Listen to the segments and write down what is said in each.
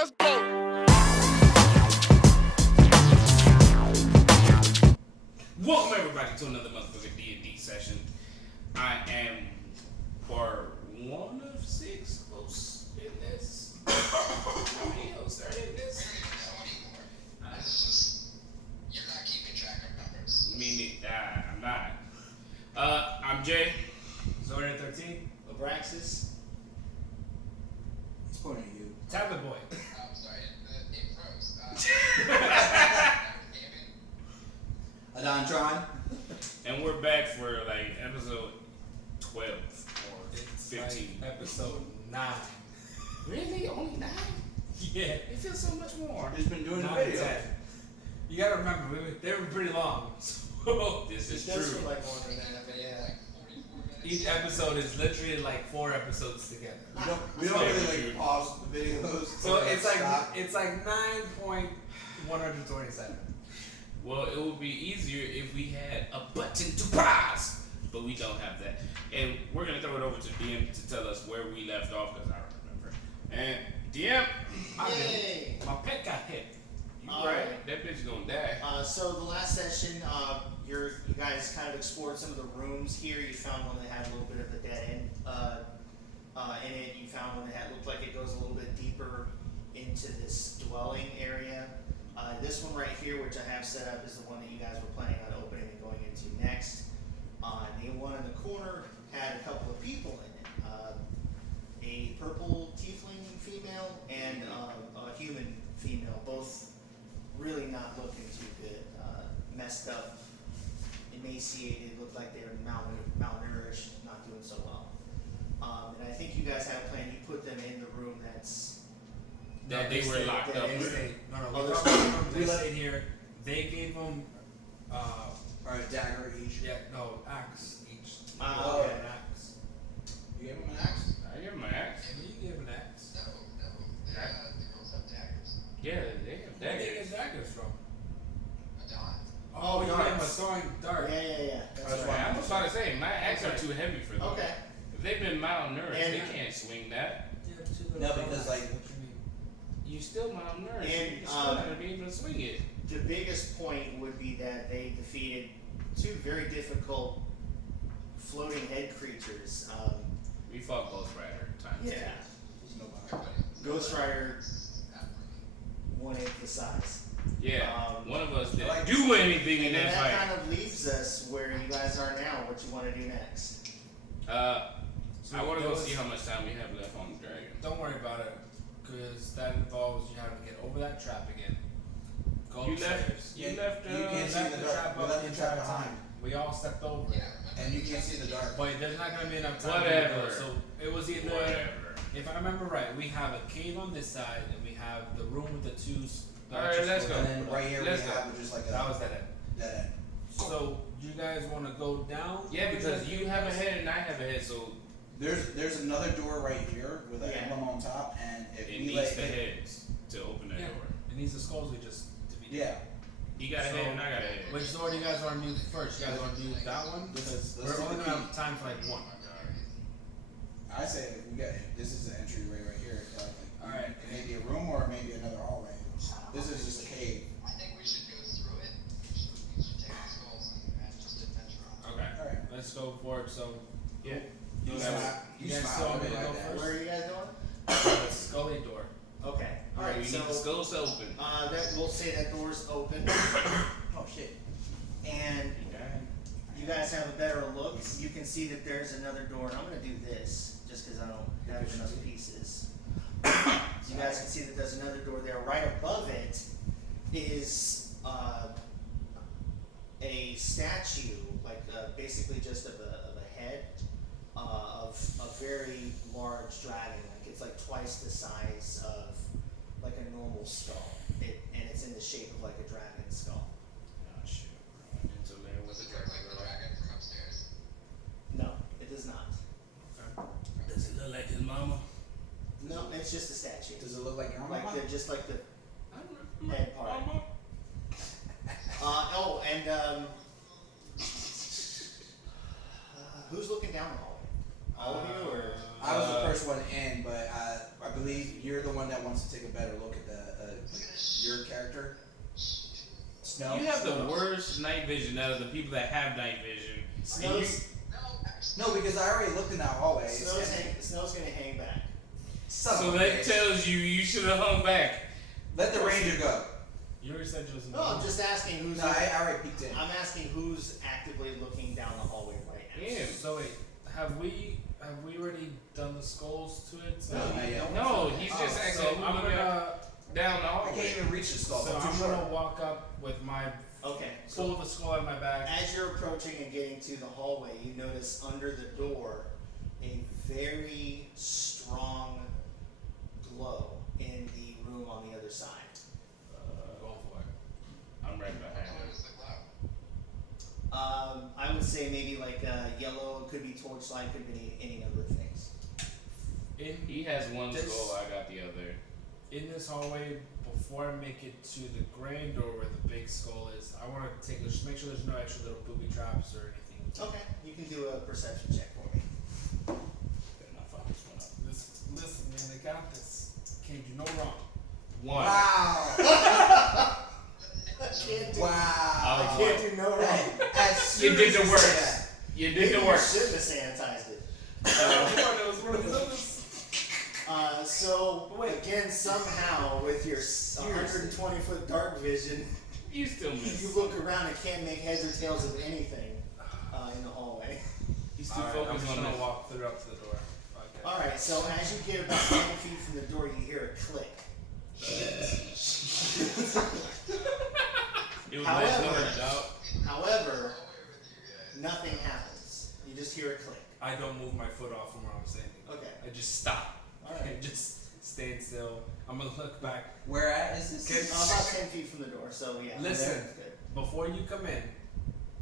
Let's go. Welcome everybody to another motherfucking D&D session. I am part 1 of 6 hosts in this. How many hosts are in this? We don't even know anymore. It's just, you're not keeping track of numbers. I'm not. I'm Jay. Zorian 13. Abraxas. It's pointing at you. Tablet Boy. I'm sorry, it froze. Adontron. And we're back for like episode 12 or It's 15. like episode 9. Really? Only 9? Yeah. It feels so much more. Just been doing the 9 video. 10. You gotta remember, they were pretty long. So This is It does true. feel like more than that, but yeah. Like 44 minutes. each episode is literally like 4 episodes together. We don't really like pause the videos. So or, it's like stop. it's like 9.127. Well, it would be easier if we had a button to pause, but we don't have that. And we're gonna throw it over to DM to tell us where we left off because I don't remember. And DM, Yay! My pet got hit. you All right? right. That bitch gonna die. So the last session, you guys kind of explored some of the rooms here. You found one that had a little bit of a dead end in it. You found one that looked like it goes a little bit deeper into this dwelling area. This one right here, which I have set up, is the one that you guys were planning on opening and going into next. The one in the corner had a couple of people in it. A purple tiefling female and a human female, both really not looking too good. Messed up, emaciated, looked like they were malnourished, not doing so well. And I think you guys have a plan. You put them in the room that's That they were locked up. They with. stayed. No, Oh, we there's- brought them, we they let- stayed here. They gave them, Or a dagger each. axe each. Oh, okay. An axe. You gave him an axe? I give him an axe. You gave an axe. No. The girls have daggers. Yeah, they have Where did they daggers. get daggers from? A dot. Oh, you gave them a darts. throwing dart. Yeah. That's That's right. why. I was about to say my axe are too heavy for them. Okay. If they've been malnourished, And- they can't swing that. No, because, like- What you mean? You still malnourished. And, you still gotta be able to swing it. The biggest point would be that they defeated two very difficult floating head creatures. We fought Ghost Rider times Yeah. There's nobody. Ghost Rider 1/8 the size. Yeah, one of us didn't Like- do anything in And then that that fight. kind of leaves us where you guys are now, what you want to do next. I want to there go was- see how much time we have left on the dragon. Don't worry about it, because that involves you having to get over that trap again. Go You upstairs. left. You Yeah, left. you can't We see left the the dark. trap We up left the the trap entire behind. time. We all stepped over it. Yeah, remember? And you can't see the dark. But there's not gonna be enough time. Whatever. To go. So it was either, Whatever. if I remember right, we have a cave on this side, and we have the room with the two. Alright, let's go. And then right here Let's we go. have just like a That was that end. dead end. So you guys want to go down? Yeah, because you have a head and I have a head, so There's another door right here with an Yeah. emblem on top, and if it we needs let the it, heads to open that Yeah. door. It needs the skulls we just defeated. yeah. He got a So- head and I got a head. Which door do you guys want to do first? You guys want to do that one? Let's Because do we're the only key. gonna have time for like one. I say if we got this is the entryway right here. Like, Alright. it may be a room or maybe another hallway. This is just a cave. I think we should go through it. We should take the skulls and just adventure on. Okay. All right. Let's go for it. So Yeah. You guys- smile. you You guys smile. still want me to like go that. first? Where are you guys going? the scully door. Okay. We Alright, need the so skulls to open. that we'll say that door's open. Oh shit. And you guys have a better look. You can see that there's another door, and I'm gonna do this just because I don't have enough pieces. So you guys can see that there's another door there. Right above it is a statue, like basically just of a head of a very large dragon. Like it's like twice the size of like a normal skull. And it's in the shape of like a dragon skull. Oh shit. I went into there with Does a it look like the dragon. dragon from upstairs? No, it does not. Does it look like his mama? No, it's just a statue. Does it look like your Like mama? just like the I head part. Mama? And who's looking down the hallway? All of you, or I was the first one in, but I believe you're the one that wants to take a better look at your character. Snow. You have the worst night vision out of the people that have night vision. Snow's, No, because I already looked in that hallway. Snow's gonna hang back. So that tells you should have hung back. Let the ranger go. You already said Joseph. No, I'm just asking who's. No, I already peeked in. I'm asking who's actively looking down the hallway right now. Yeah. So wait, have we already done the skulls to it? So No, not yet. No, he's just so asking I'm who gonna. down the I hallway. can't even reach the skull. So I'm too I'm short. gonna walk up with my Okay. pull the skull out of my back. As you're approaching and getting to the hallway, you notice under the door a very strong glow in the room on the other side. Going for it. I'm right behind him. I would say maybe like yellow, could be torchlight, could be any number of things. He has one This- skull, I got the other. In this hallway, before I make it to the grand door where the big skull is, I want to just make sure there's no extra little booby traps or anything. Okay, you can do a perception check for me. Better not fuck this one up. Listen, man, they got this. Can't do no wrong. One. Wow. I can't do, Wow. I can't do no wrong. As soon You did as the you worst. said that, You did Maybe the you worst. shouldn't have sanitized it. So again, somehow with your 120-foot dark vision, You still miss. you look around and can't make heads or tails of anything in the hallway. He's too Alright, I'm focused just on gonna this. walk through up to the door. Okay. All right, so as you get about 10 feet from the door, you hear a click. It was However- nice knowing, dog. However, nothing happens. You just hear a click. I don't move my foot off from where I'm standing. Okay. I just stop. All right. And just stand still. I'm gonna look back. where at is this? Okay. About 10 feet from the door, so yeah. Listen. That's good. Before you come in,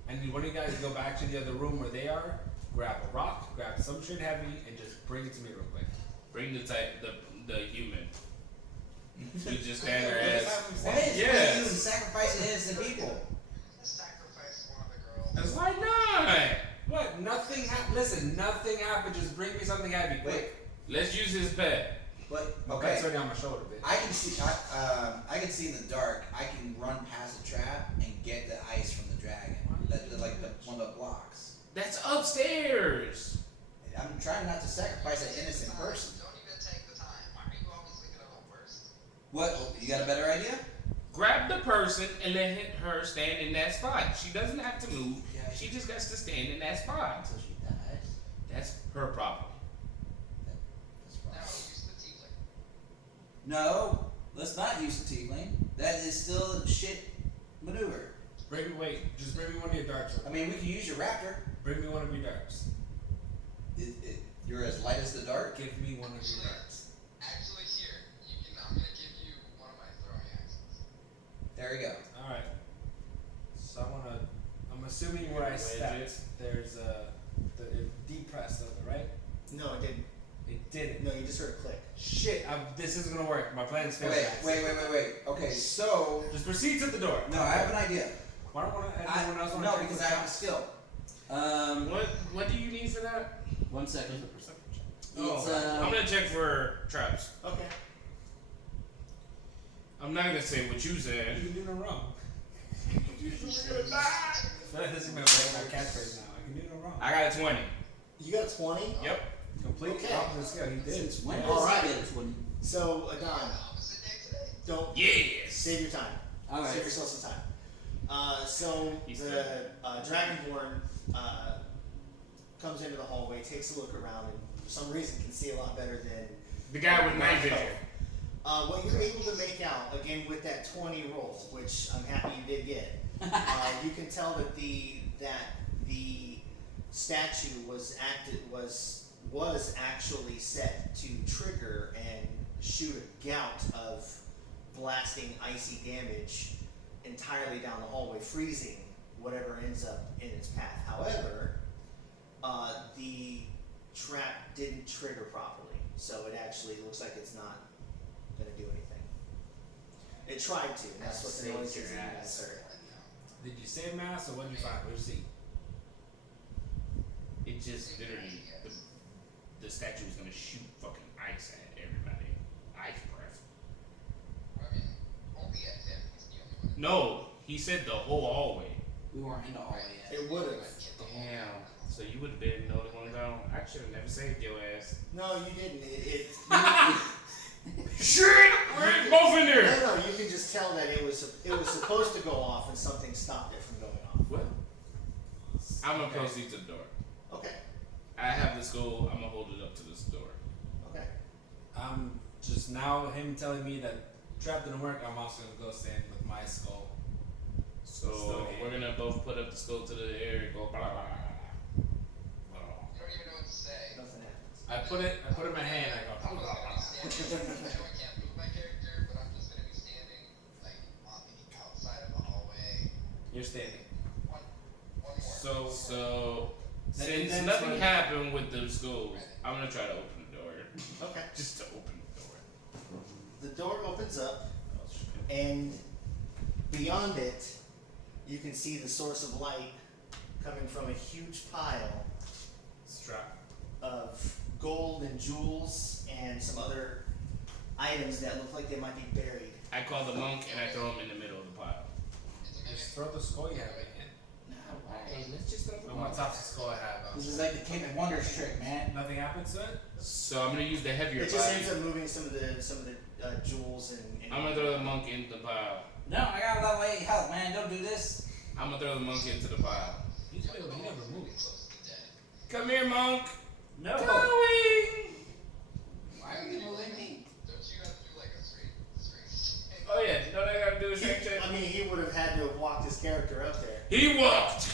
I need one of you guys to go back to the other room where they are, grab a rock, grab some shit heavy, and just bring it to me real quick. Bring the human. You just stand there as. What is Yes. you sacrificing innocent people? Sacrifice one of the girls. Why not? What? Nothing happened. Listen, nothing happened. Just bring me something heavy, Wait, quick. Let's use his pet. but My okay. pet's already on my shoulder, bitch. I can see. I can see in the dark. I can run past the trap and get the ice from the dragon. One of the blocks. That's upstairs. I'm trying not to sacrifice an innocent person. Don't even take the time. Why are you always thinking of the worst? What? You got a better idea? Grab the person and let her stand in that spot. She doesn't have to move. Yeah. She just got to stand in that spot. Until she dies. That's her problem. No, That's use the tiefling. No, let's not use the tiefling. That is still a shit maneuver. Just bring me one of your darts. I mean, we can use your raptor. Bring me one of your darts. You're as light as the dart. Give me one of your darts. Actually, here, I'm gonna give you one of my throwing axes. There we go. Alright. So I'm assuming where I stepped, there's it depressed of it, right? No, it didn't. It didn't. No, you just heard a click. Shit, this isn't gonna work. My plan's failed. Wait. Okay, so Just proceed to the door. no, I have an idea. Why don't anyone else want to No, because I have a skill. What do you need for that? 1 second. Oh, I'm gonna check for traps. Okay. I'm not gonna say what you You said. can do no wrong. I feel like this is gonna be my catchphrase now. I can do no wrong. I got a 20. You got a 20? Yep. Complete Okay. opposite skill. He did. Since when Yeah. does Alright. he get a 20? So, Adon, Opposite day today. don't Yes. save your time. Alright. Save yourself some time. So He's the dead. Dragonborn comes into the hallway, takes a look around, and for some reason can see a lot better than The guy with night vision. what you're able to make out, again with that 20 roll, which I'm happy you did get, you can tell that the statue was actually set to trigger and shoot a gout of blasting icy damage entirely down the hallway, freezing whatever ends up in its path. However, the trap didn't trigger properly, so it actually looks like it's not going to do anything. It tried to, and that's what the noise is that you guys heard. Did you save mass or what did you find? What did you see? It just literally. the statue was gonna shoot fucking ice at everybody. Ice breath. I mean, only at him. He's the only one. No, he said the whole hallway. We weren't in the hallway yet. It would have. Damn. So you would have been the only one gone. I should have never saved your ass. No, you didn't. Shit! We're both in there. No, you can just tell that it was supposed to go off and something stopped it from going off. Well, I'm gonna proceed to the door. Okay. I have the skull. I'm gonna hold it up to this door. Okay. Just now him telling me that trap didn't work, I'm also gonna go stand with my skull. So Still we're gonna both put up the skull to the air and go blah blah blah. You don't even know what to say. Nothing happens. I put it in my hand, I go I'm just gonna be standing. I know I can't move my character, but I'm just gonna be standing like on the outside of the hallway. you're standing. One more. So since Then- nothing happened with the skulls, I'm gonna try to open the door. Okay. Just to open the door. The door opens up, Oh, shit. and beyond it, you can see the source of light coming from a huge pile Strap. of gold and jewels and some other items that look like they might be buried. I call the monk and I throw him in the middle of the pile. It's a Just mimic. throw the skull you have in hand. No, why? Let's just throw the No one monk. tops the skull I have. This is like the Cape and Wonders trick, man. Nothing happens to it? So I'm gonna use the heavier It just body. ends up moving some of the jewels and I'm gonna throw the monk into the pile. No, I got a lot of help, man. Don't do this. I'm gonna throw the monk into the pile. He never moved. Close to dead. Come here, monk. No. Going. Why are you moving me? Don't you have to do like a straight? Oh yeah, you know what I gotta do a strength check? I mean, he would have had to have walked his character up there. He walked.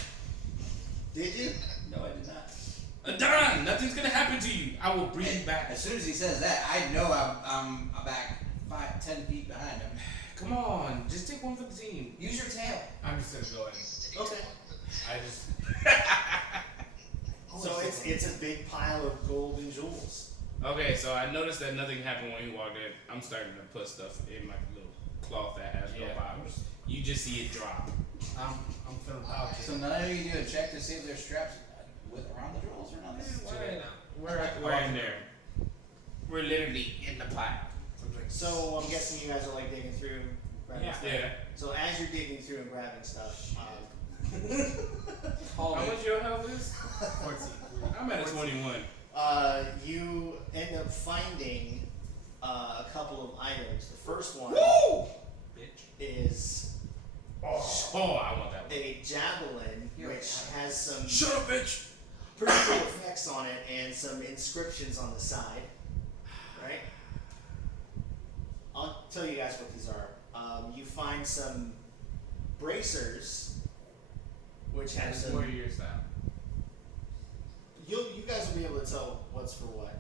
Did you? No, I did not. Done. Nothing's gonna happen to you. I will bring you back. As soon as he says that, I know I'm back 5-10 feet behind him. Come on, just take one for the team. Use your tail. I'm just gonna go in. Okay. I just So it's a big pile of gold and jewels. Okay, so I noticed that nothing happened when he walked in. I'm starting to put stuff in my little cloth that has no Yeah. bottom. You just see it drop. I'm feeling pouches. So none of you do a check to see if there's straps with around the drills or nothing. We're in there. We're literally in the pile. So I'm guessing you guys are like digging through, grabbing Yeah. stuff. Yeah. So as you're digging through and grabbing stuff, How much your health is? 14. I'm at a 21. you end up finding a couple of items. The first one Woo! is Oh, I want that one. a javelin, Here, which has some Shut up, bitch! pretty cool effects on it and some inscriptions on the side. Right? I'll tell you guys what these are. You find some bracers, which have some. Warrior style. You guys will be able to tell what's for what.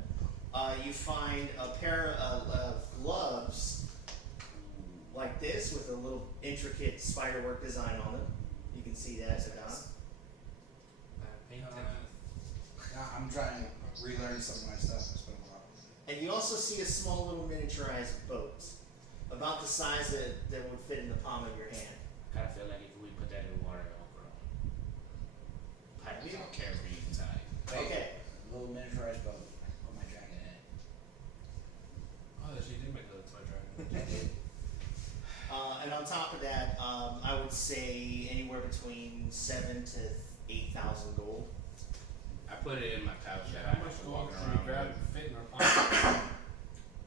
You find a pair of gloves like this with a little intricate spiderwork design on them. You can see that as a dot. I'm trying to relearn some of my stuff. It's been a while. And you also see a small little miniaturized boat, about the size that would fit in the palm of your hand. I kind of feel like if we put that in water, it'll grow. We don't care for you type. Wait, Okay. a little miniaturized boat. Put my dragon in it. Oh, she did make a toy dragon. And on top of that, I would say anywhere between 7,000 to 8,000 gold. I put it in my pouch. that How I much have gold walking can you around grab with. and fit in her pocket?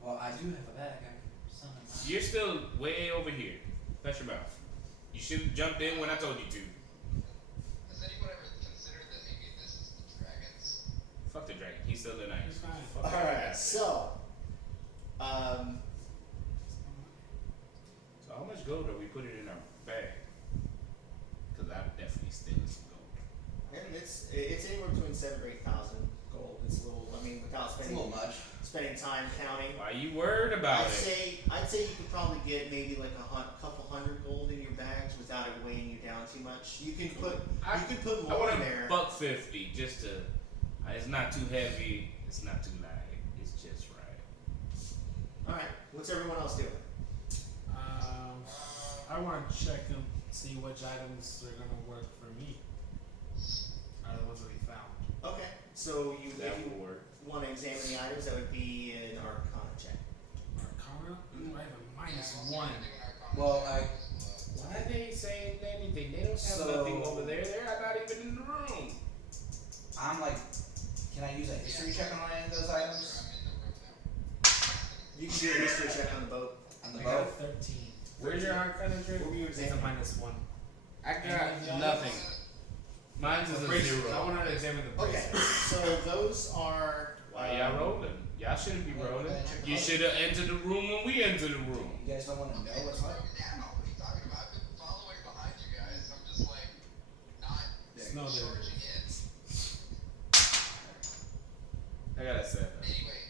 Well, I do have a bag. I can summon mine. You're still way over here. Touch your mouth. You should have jumped in when I told you to. Has anyone ever considered that maybe this is the dragon's? Fuck the dragon. He's still the knight. He's fine. Fuck that Alright, guy. so So how much gold are we putting in our bag? Because I'm definitely stealing some gold. and it's anywhere between 7,000 or 8,000 gold. It's a little, I mean, without It's a spending little much. time counting. Why are you worried about I'd it? say you could probably get maybe like couple hundred gold in your bags without it weighing you down too much. You can put I more want in a there. $150 just to. It's not too heavy. It's not too light. It's just right. All right, what's everyone else doing? I want to check and see which items are gonna work for me. Are the ones that we found. Okay, so That will work. want to examine the items, that would be an Arcana check. Arcana? Ooh, I have a minus Yeah, one. do an Arcana Well, check I- as well. Why they ain't saying anything? They don't have So- nothing over there. They're not even in the room. I'm like, can I use a history check on any of those items? I'm in the room now. You can do a history check on the boat. On the I got a boat? 13. Where's your Arcana check? What were you It's a examining? minus one. I And got the nothing. Mine's is a Braces. I zero. want to examine the Okay, braces. so those are. Why y'all rolling? Y'all shouldn't be Well, rolling. check them You out. should have entered the room when we entered the room. You guys don't want to know what's Now, up? what are you talking about? I've been following behind you guys. I'm just like not Snow there. charging in. I got a 7. Anyway,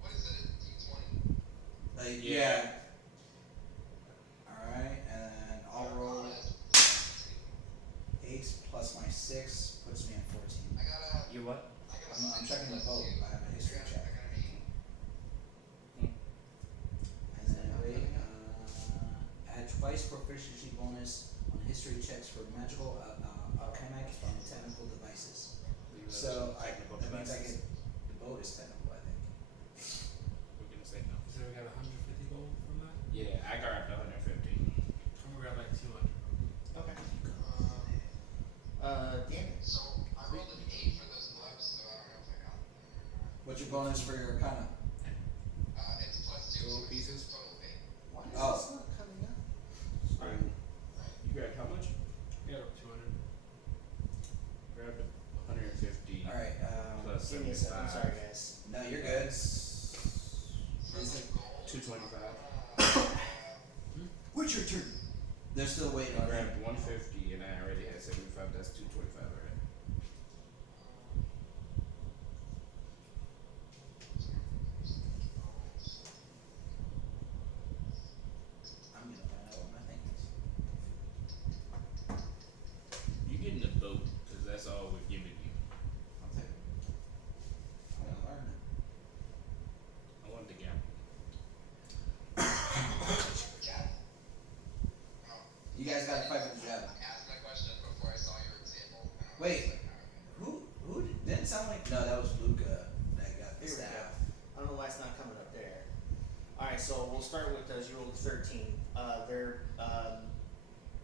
what is it? D20. Like, Yeah. yeah. Alright, and then I'll roll 8 plus my 6 puts me at 14. I got a. You what? I got a I'm six checking the plus boat. two. I have a history I got check. an 8. And then wait, add twice proficiency bonus on history checks for magical, alchemic, and technical devices. So that means I get, the boat is technical, I think. We're gonna say no. So we got 150 gold from that? Yeah, I got 150. I'm gonna grab like 200. Okay. Damn it. So I rolled an 8 for those gloves, so I don't know if I got them or not. What's your bonus for your Arcana? It's plus 2, Gold so pieces? it's total 8. Why is Oh. this not coming up? Alright. You grabbed how much? I got up 200. Grabbed 150 Alright, plus Give me a second. I'm 75. sorry, guys. no, you're good. For Is the it- gold, 225. What's your turn? They're still waiting I on you. grabbed 150 and I already had 75. That's 225 already. I'm gonna find out what my thing is. You get in the boat because that's all we're giving you. I'll take it. I wanna learn it. I want the gamble. Yeah. Oh, You guys gotta fight with the javelin. I asked my question before I saw your example. And I was Wait. like, oh, Who didn't sound like, no, that was Luca that got the Here we go. staff. I don't know why it's not coming up there. Alright, so we'll start with those. You rolled a 13.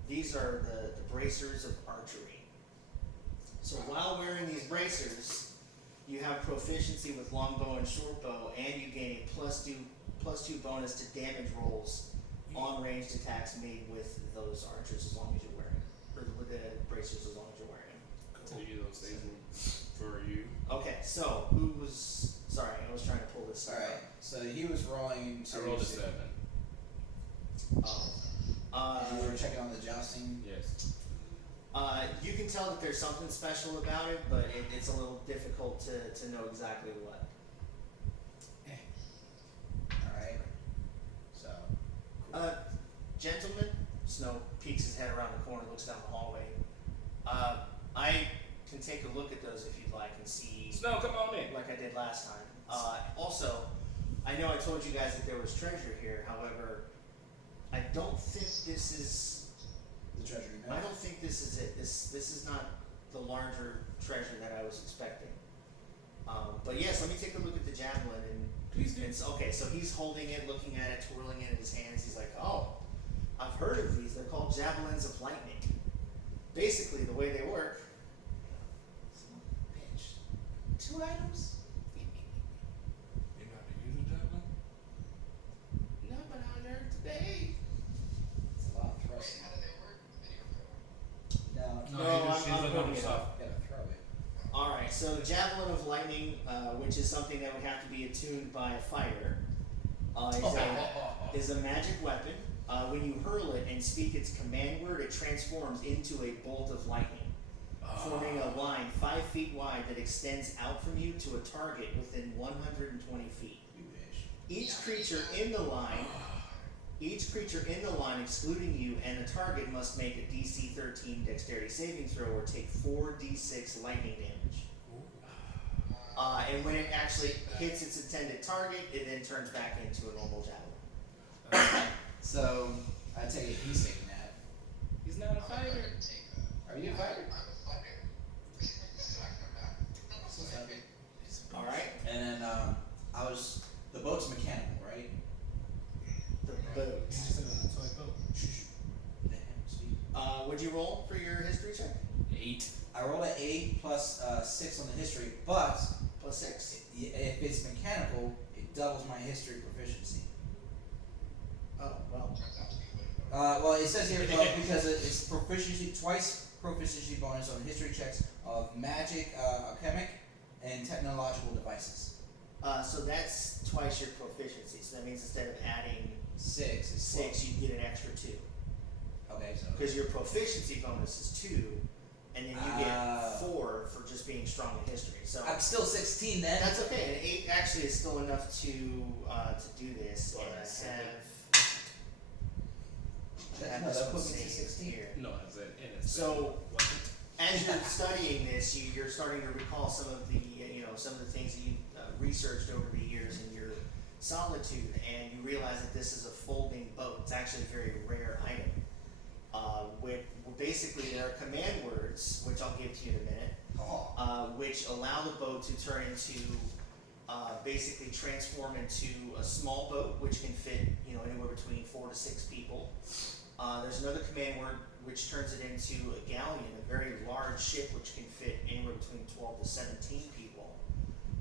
These are the bracers of archery. So while wearing these bracers, you have proficiency with longbow and shortbow, and you gain a plus two bonus to damage rolls on ranged attacks made with those archers as long as you're wearing them. Or with the bracers as long as you're wearing them. I'll tell you those things for you. Okay, so who was. Sorry, I was trying to pull this. Alright, so he was rolling. I rolled a 7. You were checking on the jousting. Yes. You can tell that there's something special about it, but it's a little difficult to know exactly what. Alright. So. Gentlemen, Snow peeks his head around the corner, looks down the hallway. I can take a look at those if you'd like and see, Snow, come on in. like I did last time. Also, I know I told you guys that there was treasure here, however, I don't think this is. The treasure you I know. don't think this is it. This is not the larger treasure that I was expecting. But yes, let me take a look at the javelin and. Please do. Okay, so he's holding it, looking at it, twirling it in his hands. He's like, "Oh, I've heard of these. They're called javelins of lightning. Basically, the way they work." Son of a bitch. 2 items? You know how to use a javelin? No, but I learned today. It's a lot of wait, thrusting. how do they work? The video camera. No. No, she's I'm looking holding on it herself. You gotta throw it. Alright, so javelin of lightning, which is something that would have to be attuned by a fighter, is a magic weapon. When you hurl it and speak its command word, it transforms into a bolt of lightning, forming a line 5 feet wide that extends out from you to a target within 120 feet. You wish. Each creature in the line, excluding you, and the target must make a DC 13 dexterity saving throw or take 4d6 lightning damage. And when it actually hits its intended target, it then turns back into a normal javelin. So, I take it he's taking that. He's not a I'm fighter. gonna take that. Are you a fighter? I'm a fighter. So I come back. So sorry. Alright? And then the boat's mechanical, right? The boat. You just said it was a toy boat. The hand speed. What'd you roll for your history check? 8. I rolled an 8 plus 6 on the history, but Plus 6. if it's mechanical, it doubles my history proficiency. Oh, well. Turns out to be way better. Well, it says here because it's proficiency twice proficiency bonus on history checks of magic, alchemic, and technological devices. So that's twice your proficiency. So that means instead of adding 6 is 6, you get an extra 2. 12. Okay, so Because your proficiency bonus is 2, and then you get 4 for just being strong in history. So I'm still 16 then. that's okay. An 8 actually is still enough to do this. Well, And that's I That- have no, this that one put me to saved 16. here. No, it's an it's So- what? As you're studying this, you're starting to recall some of the things that you researched over the years in your solitude, and you realize that this is a folding boat. It's actually a very rare item. Basically, there are command words, which I'll give to you in a minute, which allow the boat to turn into, basically transform into a small boat, which can fit, anywhere between 4 to 6 people. There's another command word which turns it into a galleon, a very large ship which can fit anywhere between 12 to 17 people.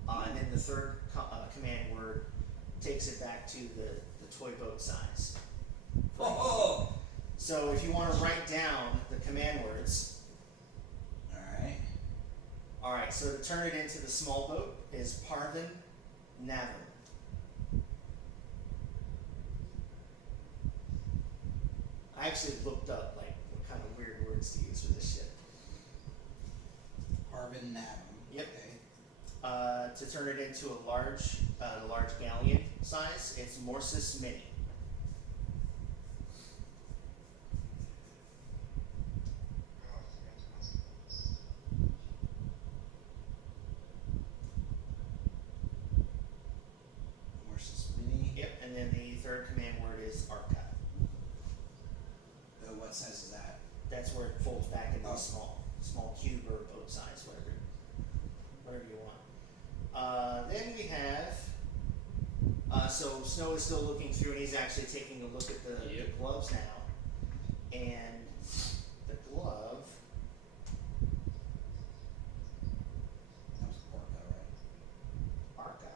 And then the third command word takes it back to the toy boat size. Oh! So if you want to write down the command words, alright, so to turn it into the small boat is Parvin Navin. I actually looked up what kind of weird words to use for this shit. Harvin Navin. Yep. Okay. To turn it into a large galleon size, it's Morsis Mini. Morsis Mini. Yep, and then the third command word is Arca. What size is that? That's where it folds back into Oh. a small cube or boat size, whatever you want. Then we have, so Snow is still looking through, and he's actually taking a look at the Yep. gloves now. And the glove, That was Orca, right? Arca.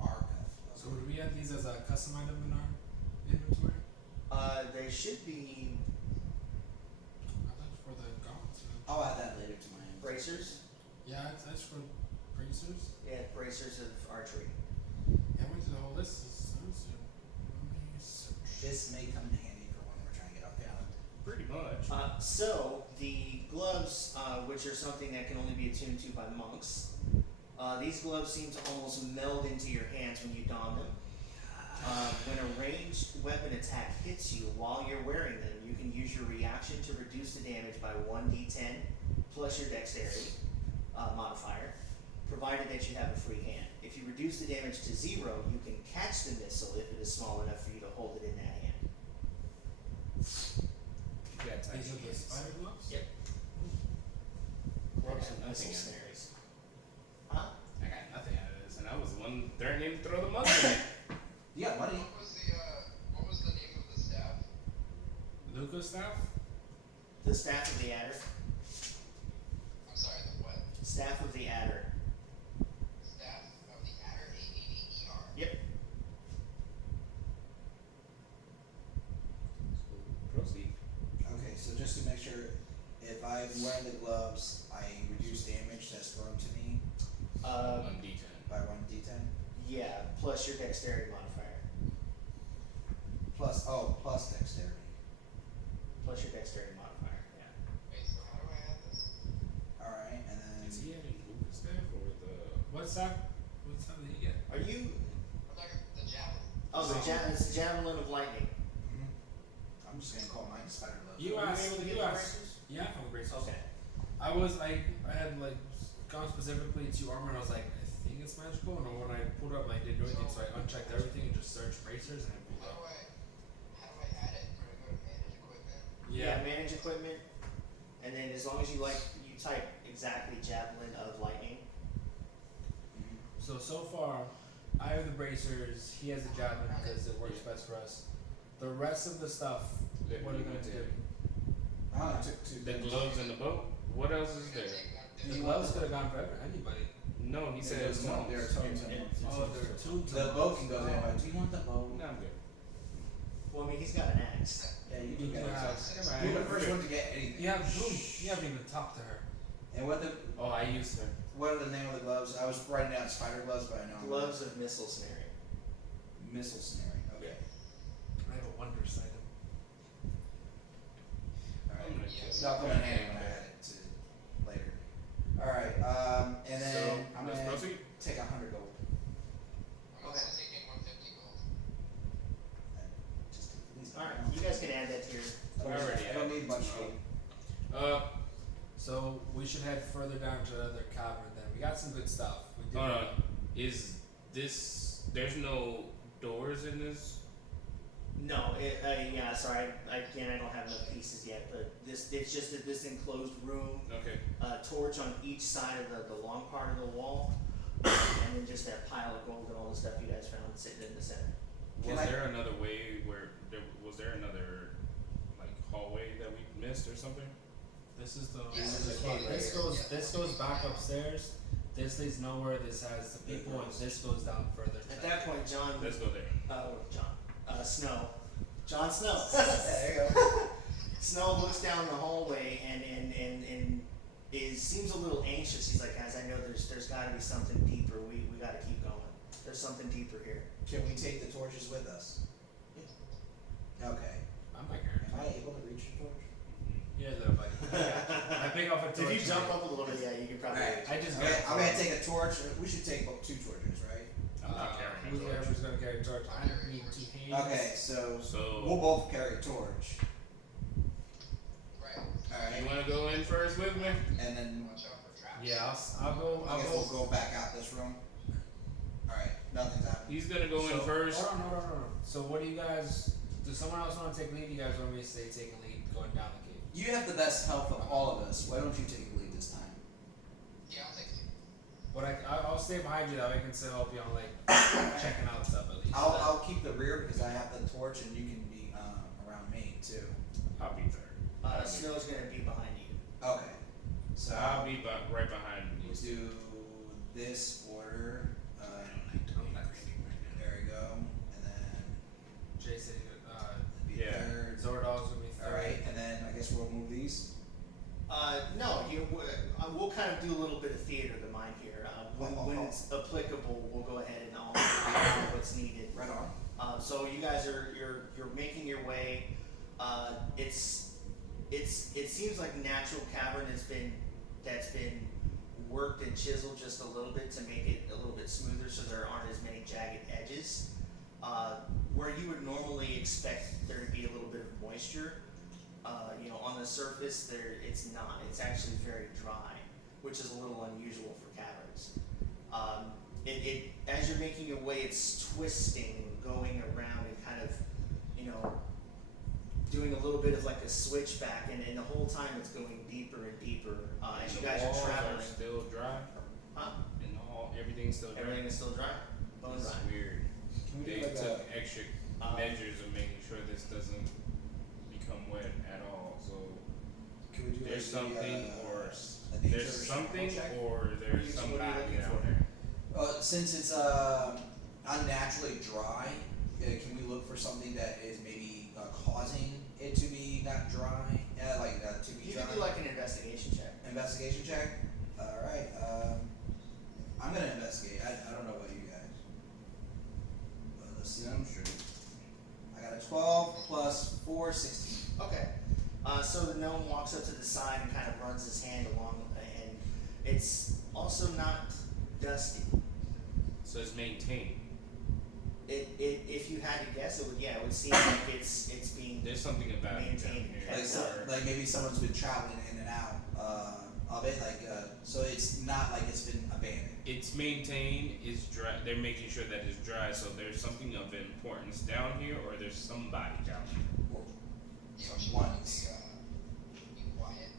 Arca. So would we add these as a custom item in our inventory? They should be I like for the gauntlets. I'll add that later to my inventory. bracers. Yeah, that's for bracers. Yeah, bracers of archery. Yeah, I went through the whole list. Let me search. This may come in handy for when we're trying to get off the island. Pretty much. So the gloves, which are something that can only be attuned to by monks, these gloves seem to almost meld into your hands when you don them. When a ranged weapon attack hits you while you're wearing them, you can use your reaction to reduce the damage by 1d10 plus your dexterity modifier, provided that you have a free hand. If you reduce the damage to 0, you can catch the missile if it is small enough for you to hold it in that hand. You got These are the spider gloves? Yep. Gloves And and missile nothing. snares. Huh? I got nothing out of this, and I was the one threatening to throw the mother in it. You got money. What was the name of the staff? Luca's staff? The Staff of the Adder. I'm sorry, the what? Staff of the Adder. Staff of the Adder, A-D-D-E-R. Yep. Proceed. Okay, so just to make sure, if I'm wearing the gloves, I reduce damage that's thrown to me 1d10. by 1d10. Yeah, plus your dexterity modifier. Plus dexterity. Plus your dexterity modifier, yeah. Wait, so how do I add this? Alright, and Is then he adding Luca's staff or the? What staff? What staff did he get? Are you? I'm talking the javelin. It's the Javelin of Lightning. I'm just gonna call mine spider glove. You Are asked. able to You get the asked. bracers? Yeah, from bracers. Okay. I had gone specifically to armor, and I was like, I think it's magical. And when I pulled up, I didn't do anything, so I unchecked everything and just searched bracers, and I pulled How up. do I add it? Do I go to manage equipment? Yeah, manage equipment, and then as long as you type exactly Javelin of Lightning. So far, I have the bracers. He has the javelin because it works best for us. The rest of the stuff, That what are we we gonna went do? in. I only took 2 The things. gloves and the boat. What else is there? The gloves could have gone for anybody. No, he said There's no. there are tones in Yeah. it. Oh, there are two. The boat can go there, but do you want the boat? No, I'm good. Well, I mean, he's got an axe. Yeah, you You do have- guys. You're the first one to get anything. You haven't even talked to her. And Oh, I used her. what are the name of the gloves? I was writing down spider gloves, but I know I'm- Gloves of missile snaring. missile snaring. Okay. I have a wonder sight. All right. I'm gonna kill So I'll come in handy when I add it to later. All right. And then So, I'm let's gonna proceed. take 100 gold. I'm also taking 150 gold. Just take the least. All right, you guys can add that to your. Already I don't added. need much gold. So we should head further down to another cavern. Then we got some good stuff. We did. Hold on. Is this? There's no doors in this. No, yeah, sorry, again, I don't have enough pieces yet, but it's just that this enclosed room, Okay. torch on each side of the long part of the wall, and then just that pile of gold and all the stuff you guys found sitting in the center. Can Was I- there another way where was there another like hallway that we missed or something? This is the. This is the cave This right goes. here. This goes back upstairs. This leads nowhere. This has the people, and this goes down further. At that point, John, Let's go there. Snow, Jon Snow. There you go. Snow looks down the hallway and seems a little anxious. He's like, guys, I know there's got to be something deeper. We got to keep going. There's something deeper here. Can we take the torches with us? Okay. I'm not carrying. Am I able to reach the torch? Yeah, there, buddy. I pick off a torch. If you jump up a little bit, yeah, you can probably. Alright. I just Okay, got. I'm gonna take a torch. We should take 2 torches, right? I'm not carrying a torch. Whoever's gonna carry a torch. I need 2 hands. Okay, so So we'll both carry a torch. Right. Alright. you want to go in first with me? And then Watch out for traps. Yeah, I'll go. I guess we'll go back out this room. Alright, nothing's happening. He's gonna go in So- first. Hold on, hold on. So what do you guys? Does someone else want to take lead? You guys want me to say take a lead going down the cave? You have the best health of all of us. Why don't you take the lead this time? Yeah, I'll take you. But I'll stay behind you. That way I can still help you on like checking out stuff at least. I'll keep the rear because I have the torch and you can be around me too. I'll be third. Snow's gonna be behind you. Okay. So I'll be right behind we you. do this order. I'm not ready right There we go. And then Jason, be Yeah. third. Zordog's gonna be third. Alright, and then I guess we'll move these. No, we'll kind of do a little bit of theater of the mind here. When it's applicable, we'll go ahead and all what's needed. Right on. So you guys you're making your way. It seems like natural cavern that's been worked and chiseled just a little bit to make it a little bit smoother, so there aren't as many jagged edges. Where you would normally expect there to be a little bit of moisture, on the surface it's not. It's actually very dry, which is a little unusual for caverns. As you're making your way, it's twisting and going around and kind of, doing a little bit of like a switchback, and the whole time it's going deeper and deeper as you guys are traveling. Still dry. Huh? And the hall, everything's still dry. Everything is still dry. Bone It's dry. weird. Can we They do like took a extra measures of making sure this doesn't become wet at all. So can we do there's like something the, or a nature there's something check? or there's What are you somebody looking down for? there. Since it's unnaturally dry, can we look for something that is maybe causing it to be not dry, to be You dry? can do like an investigation check. Investigation check. All right. I'm gonna investigate. I don't know about you guys. But let's see. I'm sure. I got a 12 plus 4, 16. Okay. So the gnome walks up to the side and kind of runs his hand along, and it's also not dusty. So it's maintained. If you had to guess, it would seem like it's being. There's something about it down Maintained. here. Like, like maybe someone's been traveling in and out of it. So it's not like it's been abandoned. It's maintained, it's dry. They're making sure that it's dry, so there's something of importance down here, or there's somebody down here. Or Yeah, we should once. probably, be quiet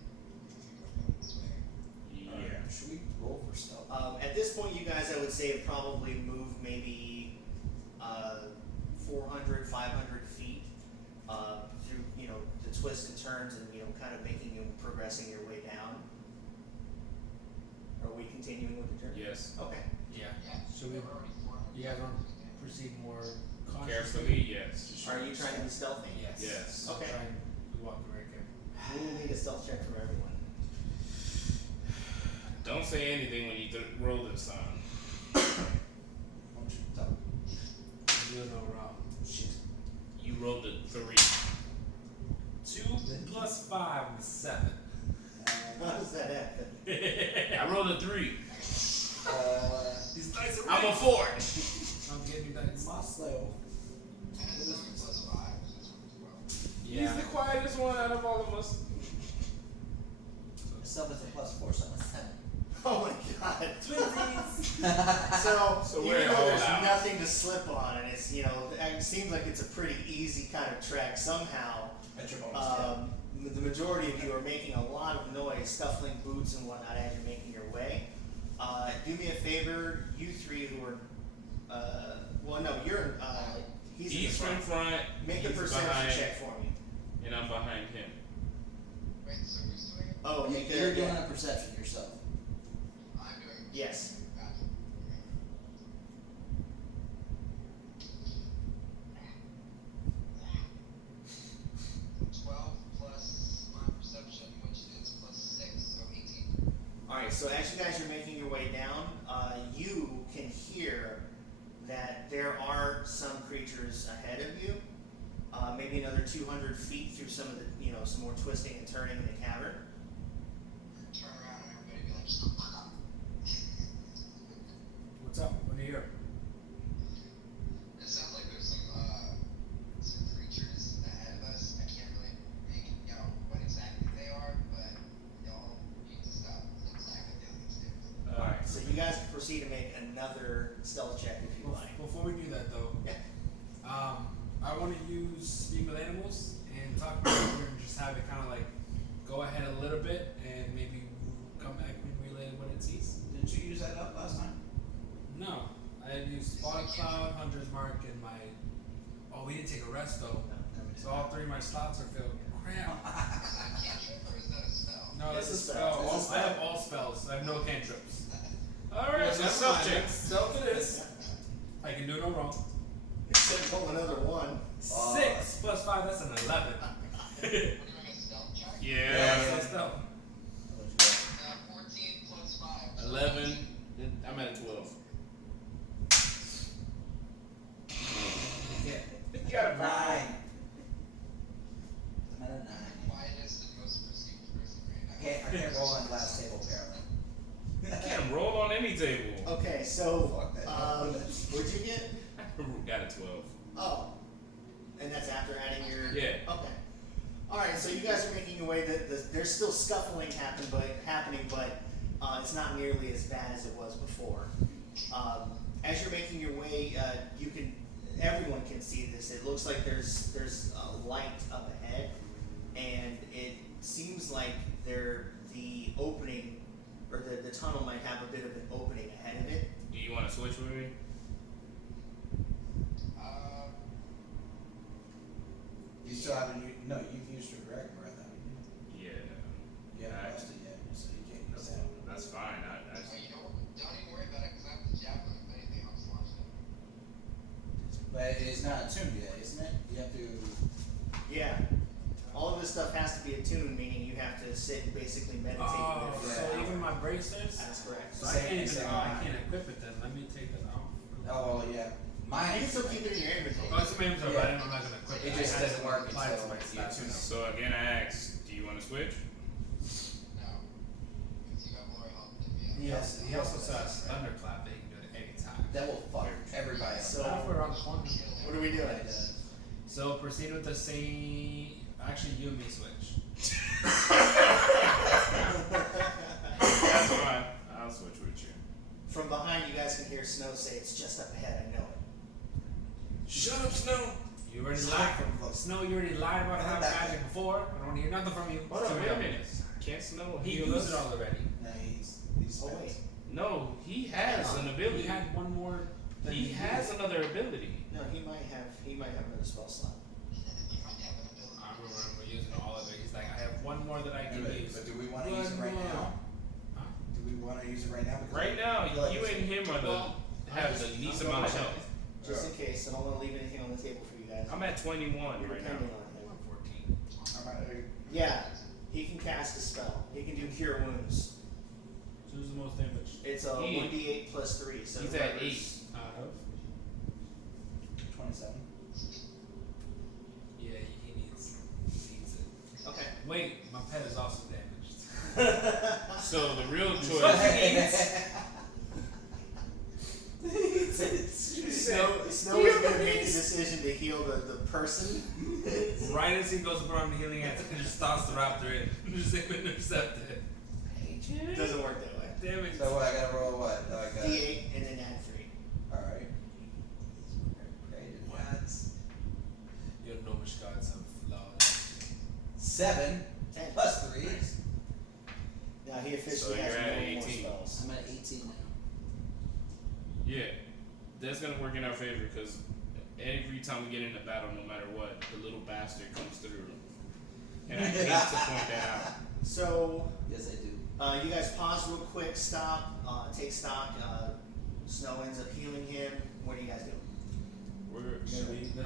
if we go this way. Yeah. Should we roll for stealth? At this point, you guys, I would say, have probably moved maybe twists and turns and kind of making you progressing your way down. Are we continuing with the journey? Yes. Okay. Yeah. Yeah. Should we? We're already 400. You guys want to proceed more cautiously? Carefully, yes. Are you trying to be stealthy? Yes. Yes. Okay. Try and walk very carefully. We will need a stealth check from everyone. Don't say anything when you roll this on. Don't you talk. You know wrong. Shit. You rolled a 3. 2 plus 5 is 7. How does that happen? I rolled a 3. These dice are I'm a rigged. 4. I'm getting you dice. Maslow. And it's 7 plus 5, so it's 12. He's the quietest one out of all of us. Myself is a +4, so I'm a 7. Oh my god. Twinsies. So we're even though all there's out. nothing to slip on, and it's it seems like it's a pretty easy kind of track. Somehow, That's your bonus. the majority of you are making a lot of noise, scuffling boots and whatnot as you're making your way. Do me a favor, you three who are, well, no, you're, he's in the front. Make a he's perception behind, check for me. and I'm behind him. Wait, so who's doing it? Oh, You're doing a perception yourself. I'm doing it. Yes. Gotcha. 12 plus my perception, which is plus 6, so 18. Alright, so as you guys are making your way down, you can hear that there are some creatures ahead of you. Maybe another 200 feet through some of the, some more twisting and turning in the cavern. Turn around and everybody be like, just the fuck up. What's up? What do you hear? It sounds like there's some creatures ahead of us. I can't really make what exactly they are, but y'all need to stop exactly doing these things. Alright, so you guys can proceed to make another stealth check if you like. Before we do that though, Yeah. I want to use speak with animals and talk to them and just have it kind of like go ahead a little bit and maybe come back and relay what it sees. Didn't you use that up last time? No, I had used Spotted Cloud, Hunter's Mark, and my. Oh, we didn't take a rest though, so all 3 of my slots are filled. Crap. Is that a cantrip or is that a spell? No, It's that's a a spell. spell. It's a I have spell. all spells. I have no cantrips. Alright, so self check. Self it is. I can do no wrong. Except roll another 1. 6 plus 5, that's an 11. We're doing a stealth check? Yeah. So stealth. 14 plus 5. 11. I'm at 12. Yeah. You got a 9. I'm at a 9. Quietest and most perceived person right now. I can't roll on glass table apparently. I can't roll on any table. Okay, so, Fuck that. what'd you get? Got a 12. Oh. And that's after adding your. Yeah. Okay. Alright, so you guys are making your way. There's still scuffling happening, but it's not nearly as bad as it was before. As you're making your way, everyone can see this. It looks like there's a light up ahead, and it seems like the opening, or the tunnel might have a bit of an opening ahead of it. Do you want to switch with me? You still haven't used, no, you've used your dragon breath, haven't you? Yeah. You haven't I- lost it yet, so you can't use That's, that. that's fine. You know, don't even worry about it because I have the javelin. If anything else launched it. But it's not attuned yet, isn't it? You have to. Yeah. All of this stuff has to be attuned, meaning you have to sit and basically meditate Oh, with it. so even my bracers? That's correct. So I can't even, Same I line. can't equip it then. Let me take that out. Oh, well, yeah. You Mine. can still keep it in your inventory. Oh, it's a inventory, but I'm not gonna equip it. It just I have doesn't to work apply it to until my you stats. attune it. So again, I asked, do you want to switch? No. If you have more help, then He also says thunderclap that he can do it at any time. That will fuck everybody up. So- Now if we're on the corner. What are we doing? So proceed with the same. Actually, you and me switch. That's fine. I'll switch with you. From behind, you guys can hear Snow say, "It's just up ahead. I know it." Shut up, Snow. You already lied. Snow, you already lied about how magic before. I don't want to hear nothing from you. Hold on, So wait a dumb. minute. Can't Snow He heal used us? it all already. No, he's Oh wait. No, he has an ability. He had one more. than He you. has another ability. No, he might have another spell slot. you might have an ability. I remember using all right now. Because Right now, I feel like you it's- and him are have the least amount of health. Just in case, I don't want to leave anything on the table for you guys. I'm at 21 You're right now. depending on him. I'm 14. I'm at 8. Yeah, he can cast a spell. He can do Cure Wounds. So who's the most damage? It's a He- 1d8 plus 3. So He's at whoever's- 8. Out of? 27. Yeah, he needs it. Okay. Wait, my pet is also damaged. So the real choice. Snow is going to make the decision to heal the person. Right as he goes around the healing hands, he just toss the raptor in. Just intercept it. Doesn't work that way. Damn it. So what? I gotta roll what? Oh, I got. D8 and then add 3. All right. Created gods. Your gnomish gods have flaws. 7 10. plus 3. Now he officially So has you're at no more 18. spells. I'm at 18 now. Yeah, that's gonna work in our favor because every time we get into battle, no matter what, the little bastard comes through, and I hate to point that out. So, Yes, I do. you guys pause real quick, stop, take stock. Snow ends up healing him. What do you guys do?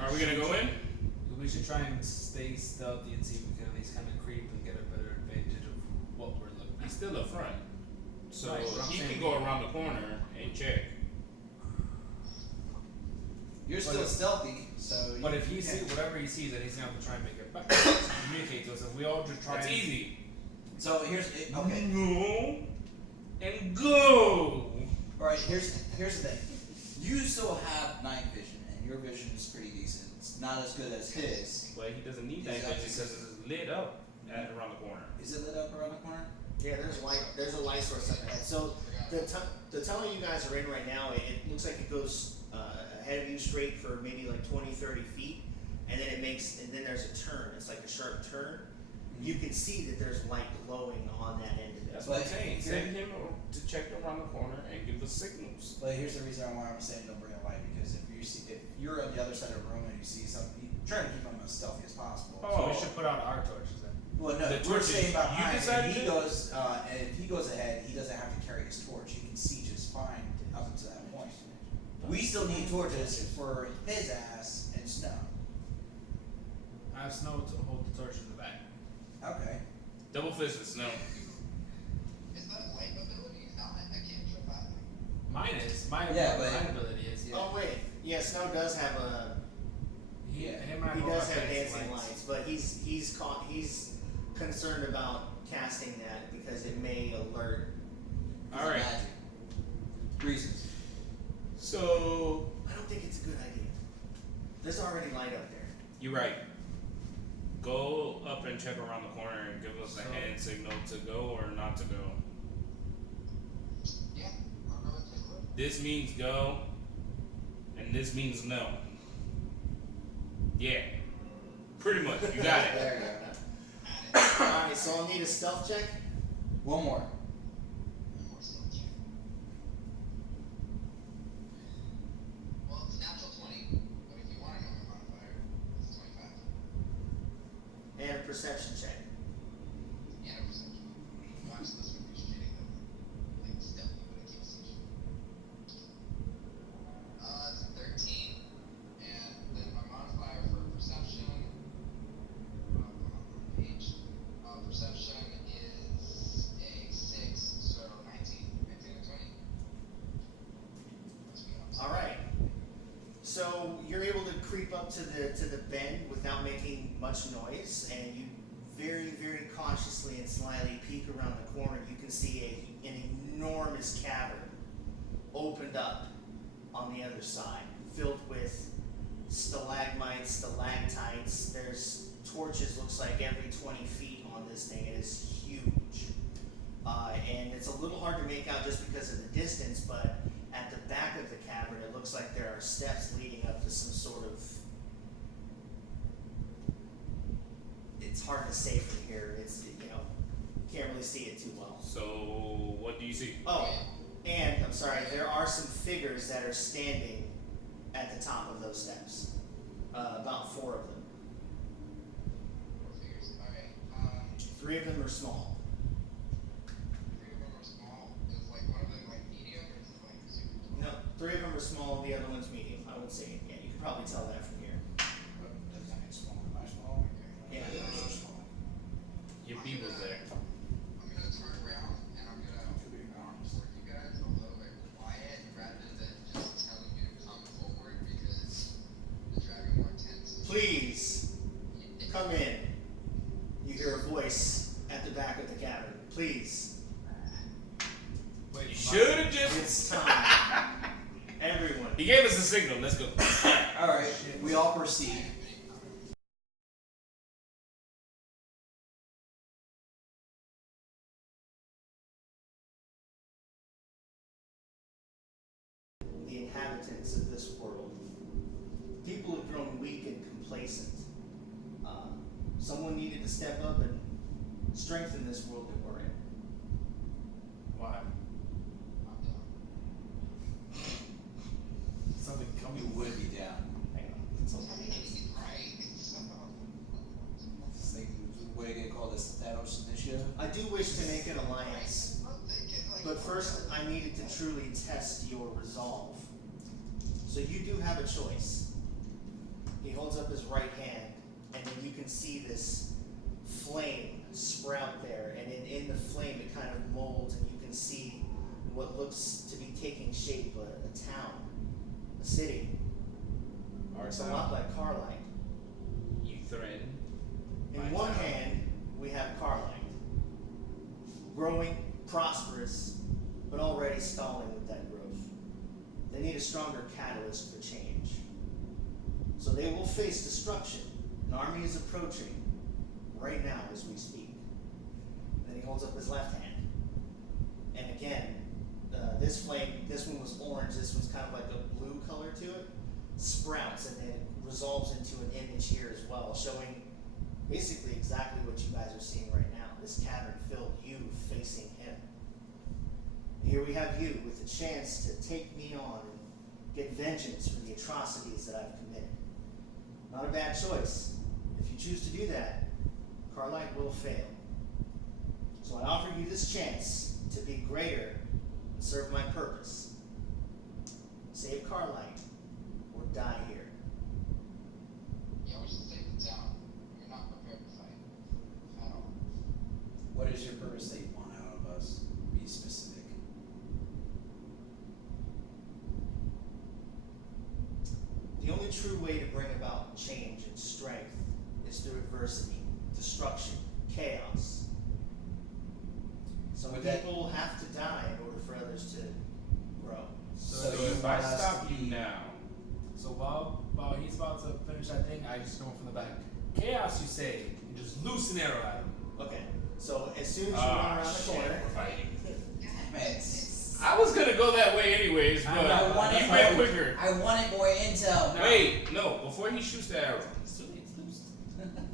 Are we gonna go in? We should try and stay stealthy and see if we can at least kind of creep and get a better advantage of what we're looking He's at. still up front, so Right, but I'm he saying- can go around the corner and check. You're But still if- stealthy, so. But you if he can- sees whatever he sees, then he's gonna have to try and make it back to communicate to us. If we all just try It's and easy. So here's okay. Go and go. All right. Here's the thing. You still have night vision, and your vision is pretty decent. It's not as good as his. But he doesn't need that Exactly. because it's lit up around the corner. Is it lit up around the corner? Yeah, there's light. There's a light source up ahead. So the tunnel you guys are in right now, it looks like it goes ahead of you straight for maybe like 20, 30 feet, and then there's a turn. It's like a sharp turn. You can see that there's light glowing on that end of it. That's what I'm But saying. here- Send him to check around the corner and give us signals. But here's the reason why I'm saying don't bring a light, because if you're on the other side of the room and you see something, try to keep him as stealthy as possible. So we should put out our torches then. Well, no, The we're torches, staying you behind. decided And he to- goes, and if he goes ahead, he doesn't have to carry his torch. He can see just fine up until that point. We still need torches for his ass and Snow. I have Snow to hold the torch in the back. Okay. Double fisted snow. Is that a light ability? No, I can't trip out. Mine is. My ability is, yeah. Oh wait, yeah, Snow does have a. Him and I He both does have fancy dancing lights, but he's concerned about casting that because it may alert. All right. Magic. Reasons. So I don't think it's a good idea. There's already light up there. you're right. Go up and check around the corner and give us a So- hand signal to go or not to go. Yeah, I'll go and take a look. This means go, and this means no. Yeah, pretty much. You got it. There you go. Alright, so I'll need a stealth check. One more. One more skill check. Well, it's a natural 20, but if you want to know my modifier, it's 25. And a perception check. Yeah, no perception. Watch this would be cheating though. Like stealthy, but it keeps you. It's a 13, and then my modifier for perception. Perception is a 6, so 19. 19 and 20. Let's be honest. Alright. So you're able to creep up to the bend without making much noise, and you very, very cautiously and slyly peek around the corner. You can see an enormous cavern opened up on the other side, filled with stalagmites, stalactites. There's torches, looks like every 20 feet on this thing. It is huge. And it's a little hard to make out just because of the distance, but at the back of the cavern, it looks like there are steps leading up to some sort of. It's hard to say from here. It's, can't really see it too well. So what do you see? Oh, and I'm sorry, there are some figures that are standing at the top of those steps. About 4 of them. 4 figures. Alright. 3 of them are small. 3 of them are small. Is like one of them small, the other one's medium. I would say, yeah, you could probably tell that from here. Does that make small? Am I small? Yeah. You're small. Your people's there. I'm gonna turn around and I'm gonna report you guys a little bit quiet rather than just telling you to come forward because the Dragonborn tends to. Please, come in. You hear a voice at the back of the cabin. Please. Wait, You should have It's just. time. Everyone. He gave us a signal. Let's go. Alright, we all proceed. The inhabitants of this world. People have grown weak and complacent. Someone needed to step up and strengthen this world that we're in. Why? I'm done. something You coming. would be down. Hang on. It's okay. Right. It's like, what are you gonna call this? Thanos initiative? I do wish to make an alliance, but first I needed to truly test your resolve. So you do have a choice. He holds up his right hand, and then you can see this flame sprout there, and in the flame it kind of molds, and you can see what looks to be taking shape, a town, a city. It's a lot like Carlight. You threaten. In my one town. hand, we have Carlight. Growing, prosperous, but already stalling with that growth. They need a stronger catalyst for change. So they will face destruction. An army is approaching right now as we speak. Then he holds up his left hand. And again, this flame, this one was orange, this one's kind of like a blue color to it, sprouts and then resolves into an image here as well, showing basically exactly what you guys are seeing right now. This cavern filled, you facing him. Here we have you with a chance to take me on and get vengeance for the atrocities that I've committed. Not a bad choice. If you choose to do that, Carlight will fail. So I offer you this chance to be greater and serve my purpose. Save Carlight or die here. Yeah, we should take the town. You're not prepared to fight at all. What is your purpose that you want out of us? Be specific. The only true way to bring about change and strength is through adversity, destruction, chaos. Some Would that- people have to die in order for others to grow. So So you if I want us stop to you be- now, So while he's about to finish that thing, I just come from the back. Chaos, you say, and just loose an arrow at him. Okay, so as soon as you run around the shit, corner, we're fighting. Man, I was gonna go that way anyways, but I want you it went more- quicker. I wanted more intel. Wait, no, before he shoots the arrow. It's loose.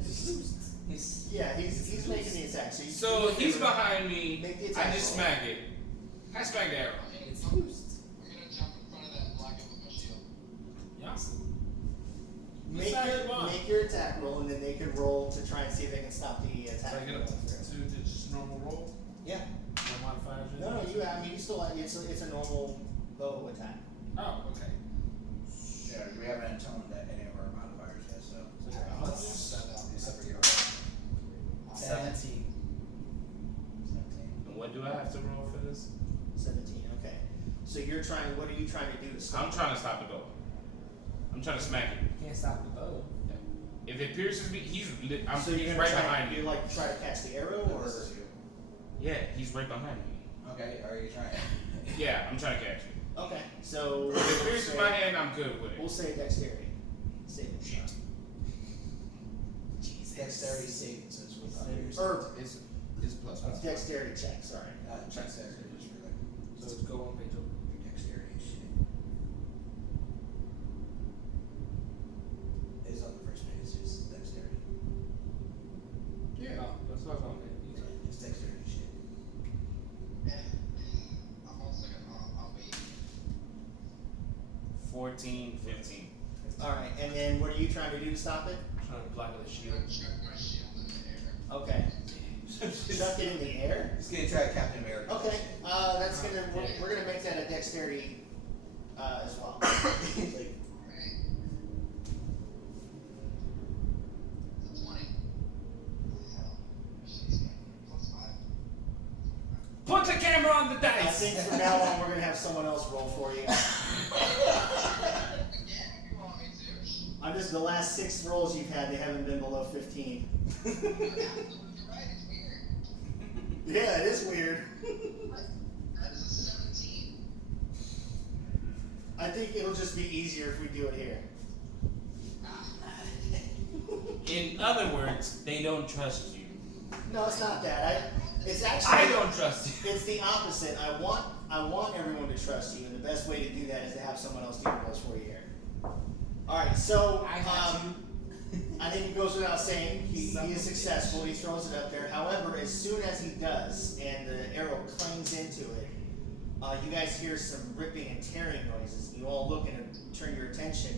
It's loose. He's yeah, he's making the attack. So, you So he's behind me. Make the attack I just roll. smack it. I smack the arrow. It's loose. I'm gonna jump in front of that and block it with my shield. Yawson. Make your attack roll, and then they can roll to try and see if they can stop the So attack. I get up to just normal roll. Yeah. No modifiers. or No, anything? I mean, you still, it's a normal bow attack. Oh, okay. yeah, we haven't intoned that any of our modifiers yet, so. So you're 100. Except for your 17. 17. And what do I have to roll for this? 17, okay. So what are you trying to do to stop I'm trying to stop the bow. I'm trying to smack it. You can't stop the bow. If it pierces me, he's So he's you're gonna right try, behind you me. like try to catch the arrow, or? This is you. Yeah, he's right behind me. Okay, are you trying? Yeah, I'm trying to catch it. Okay, so. If it pierces my hand, I'm good with We'll it. say dexterity. Save it. Shit. Dexterity saving says with Or It's plus one. dexterity check, sorry. Dexterity is really So let's go one page over. your dexterity shit. It's on the first page, it's just dexterity. Yeah. Oh, that's what I was going to It's dexterity shit. I'm also gonna, I'll wait. 14, 15. Alright, and then what are you trying to do to stop it? Trying to block with a I'm shield. gonna chuck my shield in the air. Okay. Chuck it in the air? It's gonna try Captain America. Okay, that's gonna, we're gonna make that a dexterity, as well. He's like, Alright. It's a 20. Hell. She's +5. Put the camera on the I dice. think from now on we're gonna have someone else roll for you. Again, if you want me to. I'm just the last 6 rolls you've had, they haven't been below 15. You're absolutely right, it's weird. Yeah, it is weird. That is a 17. I think it'll just be easier if we do it here. In other words, they don't trust you. No, it's not that. It's actually. I don't trust you. It's the opposite. I want everyone to trust you, and the best way to do that is to have someone else do those for you here. All right, so I got you. I think it goes without saying he is successful. He throws it up there. However, as soon as he does, and the arrow clings into it, you guys hear some ripping and tearing noises. You all look and turn your attention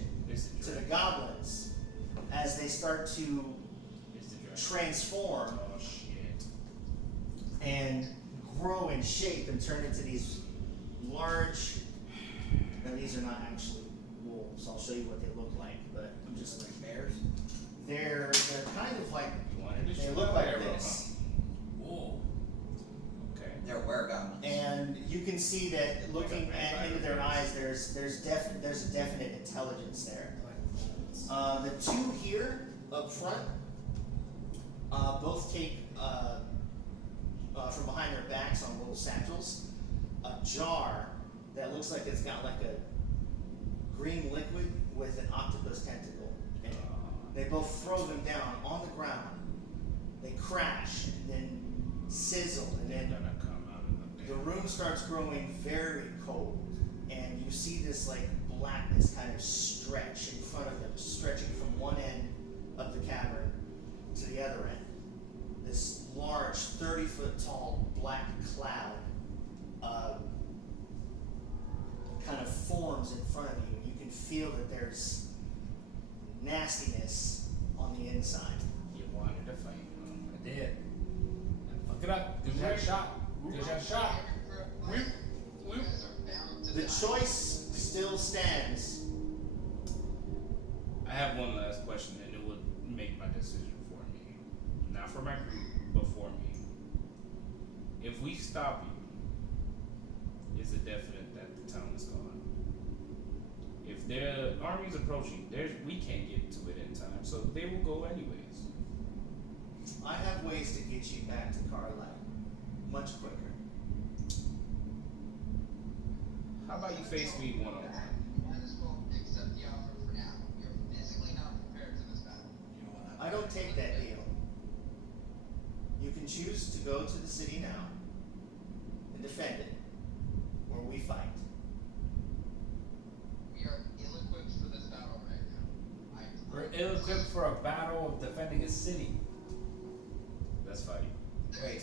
to the goblins as they start to transform Oh shit. and grow in shape and turn into these large. Now these are not actually wolves. I'll show you what they look like, but I'm just like bears. they're kind of like You wanted to they shoot look like arrow, this, Whoa. Okay. They're weregoblins. and you can see that looking into their eyes, there's a definite intelligence there. The 2 here up front both take from behind their backs on little satchels a jar that looks like it's got like a green liquid with an octopus tentacle in it. They both throw them down on the ground. They crash and then sizzle, and They're then gonna come out of the room starts growing very cold, and you see this like blackness kind of stretch in front of them, stretching from one end of the cavern to the other end. This large, 30-foot tall black cloud kind of forms in front of you. You can feel that there's nastiness on the inside. You wanted to fight. I did. Fuck it up. Good shot. Shot. Good shot. You guys are bound to The die. choice still stands. I have one last question, and it would make my decision for me. Not for my group, but for me. If we stop you, is it definite that the town is gone? If their army's approaching, we can't get to it in time, so they will go anyways. I have ways to get you back to Carlight much quicker. How about you face me one-on-one? You might as well accept the offer for now. You're physically not prepared for this battle. You know what? I don't take that deal. You can choose to go to the city now and defend it, or we fight. We are ill-equipped for this battle right now. We're ill-equipped for a battle of defending a city. Let's fight. Wait.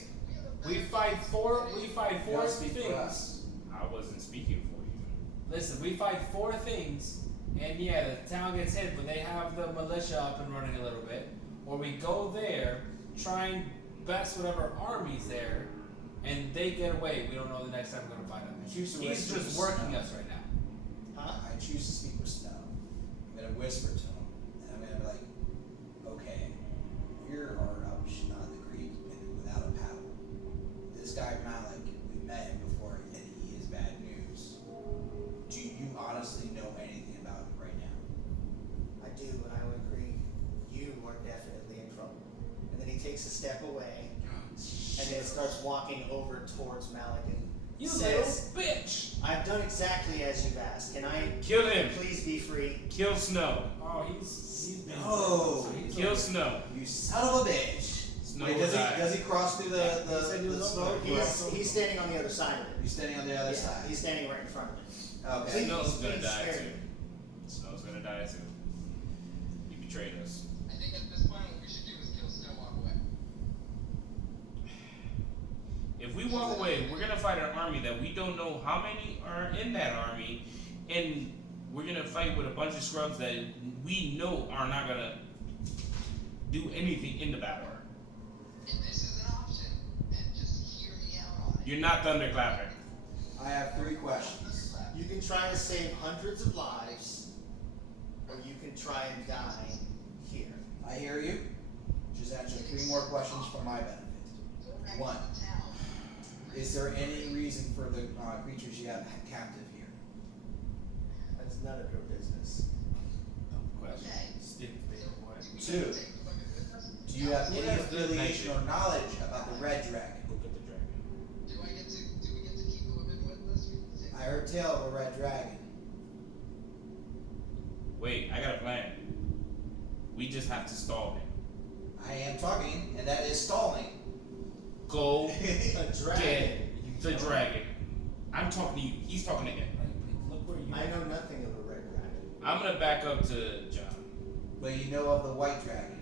We fight four You don't speak for things. us. I wasn't speaking for you. Listen, we fight 4 things, and yeah, the town gets hit, but they have the militia up and running a little bit. Or we go there, try and best whatever army's there, and they get away. We don't know the next time we're gonna fight them. Choose to He's whisper just to working Snow. us right now. Huh? I choose to speak with Snow. I'm gonna whisper to him, and I'm gonna be like, okay, here are not the Greek and without a paddle. This guy Malik, we met him before, and he is bad news. Do you honestly know anything about him right now? I do, and I would agree. You are definitely in trouble. And then he takes a step away, and then starts walking over towards Malik and You says, little bitch! I've done exactly as you've asked. Can I Kill him. please be free? Kill Snow. Oh, he's been No. so he's Kill over. Snow. You son of a bitch! Snow Wait, will die. does he cross through He said he the was smoke? over. He's standing on the other side of it. He's standing on the other Yeah, side. he's standing right in front of it. Okay. Snow's gonna Please die spare too. me. Snow's gonna die too. He betrayed us. I think at this point what we should do is kill Snow, walk away. If we walk away, we're gonna fight an army that we don't know how many are in that army, and we're gonna fight with a bunch of scrubs that we know are not gonna do anything in the battle. If this is an option, and just hear me out on it. You're not thunderclapping. I have 3 questions. You can try to save hundreds of lives, or you can try and die here. I hear you. Just answer 3 more questions for my benefit. 1. Is there any reason for the creatures you have captive here? That's none of your business. Question. Stupid baby boy. 2. Do you have any Yes, good affiliation nature. or knowledge about the red dragon? Go get the dragon. Do we get to keep the women with us? I heard tell of a red dragon. Wait, I got a plan. We just have to stall him. I am talking, and that is stalling. Go A dragon. get the dragon. I'm talking to you. He's talking to him. Look where you I know nothing of a red dragon. I'm gonna back up to John. But you know of the white dragon.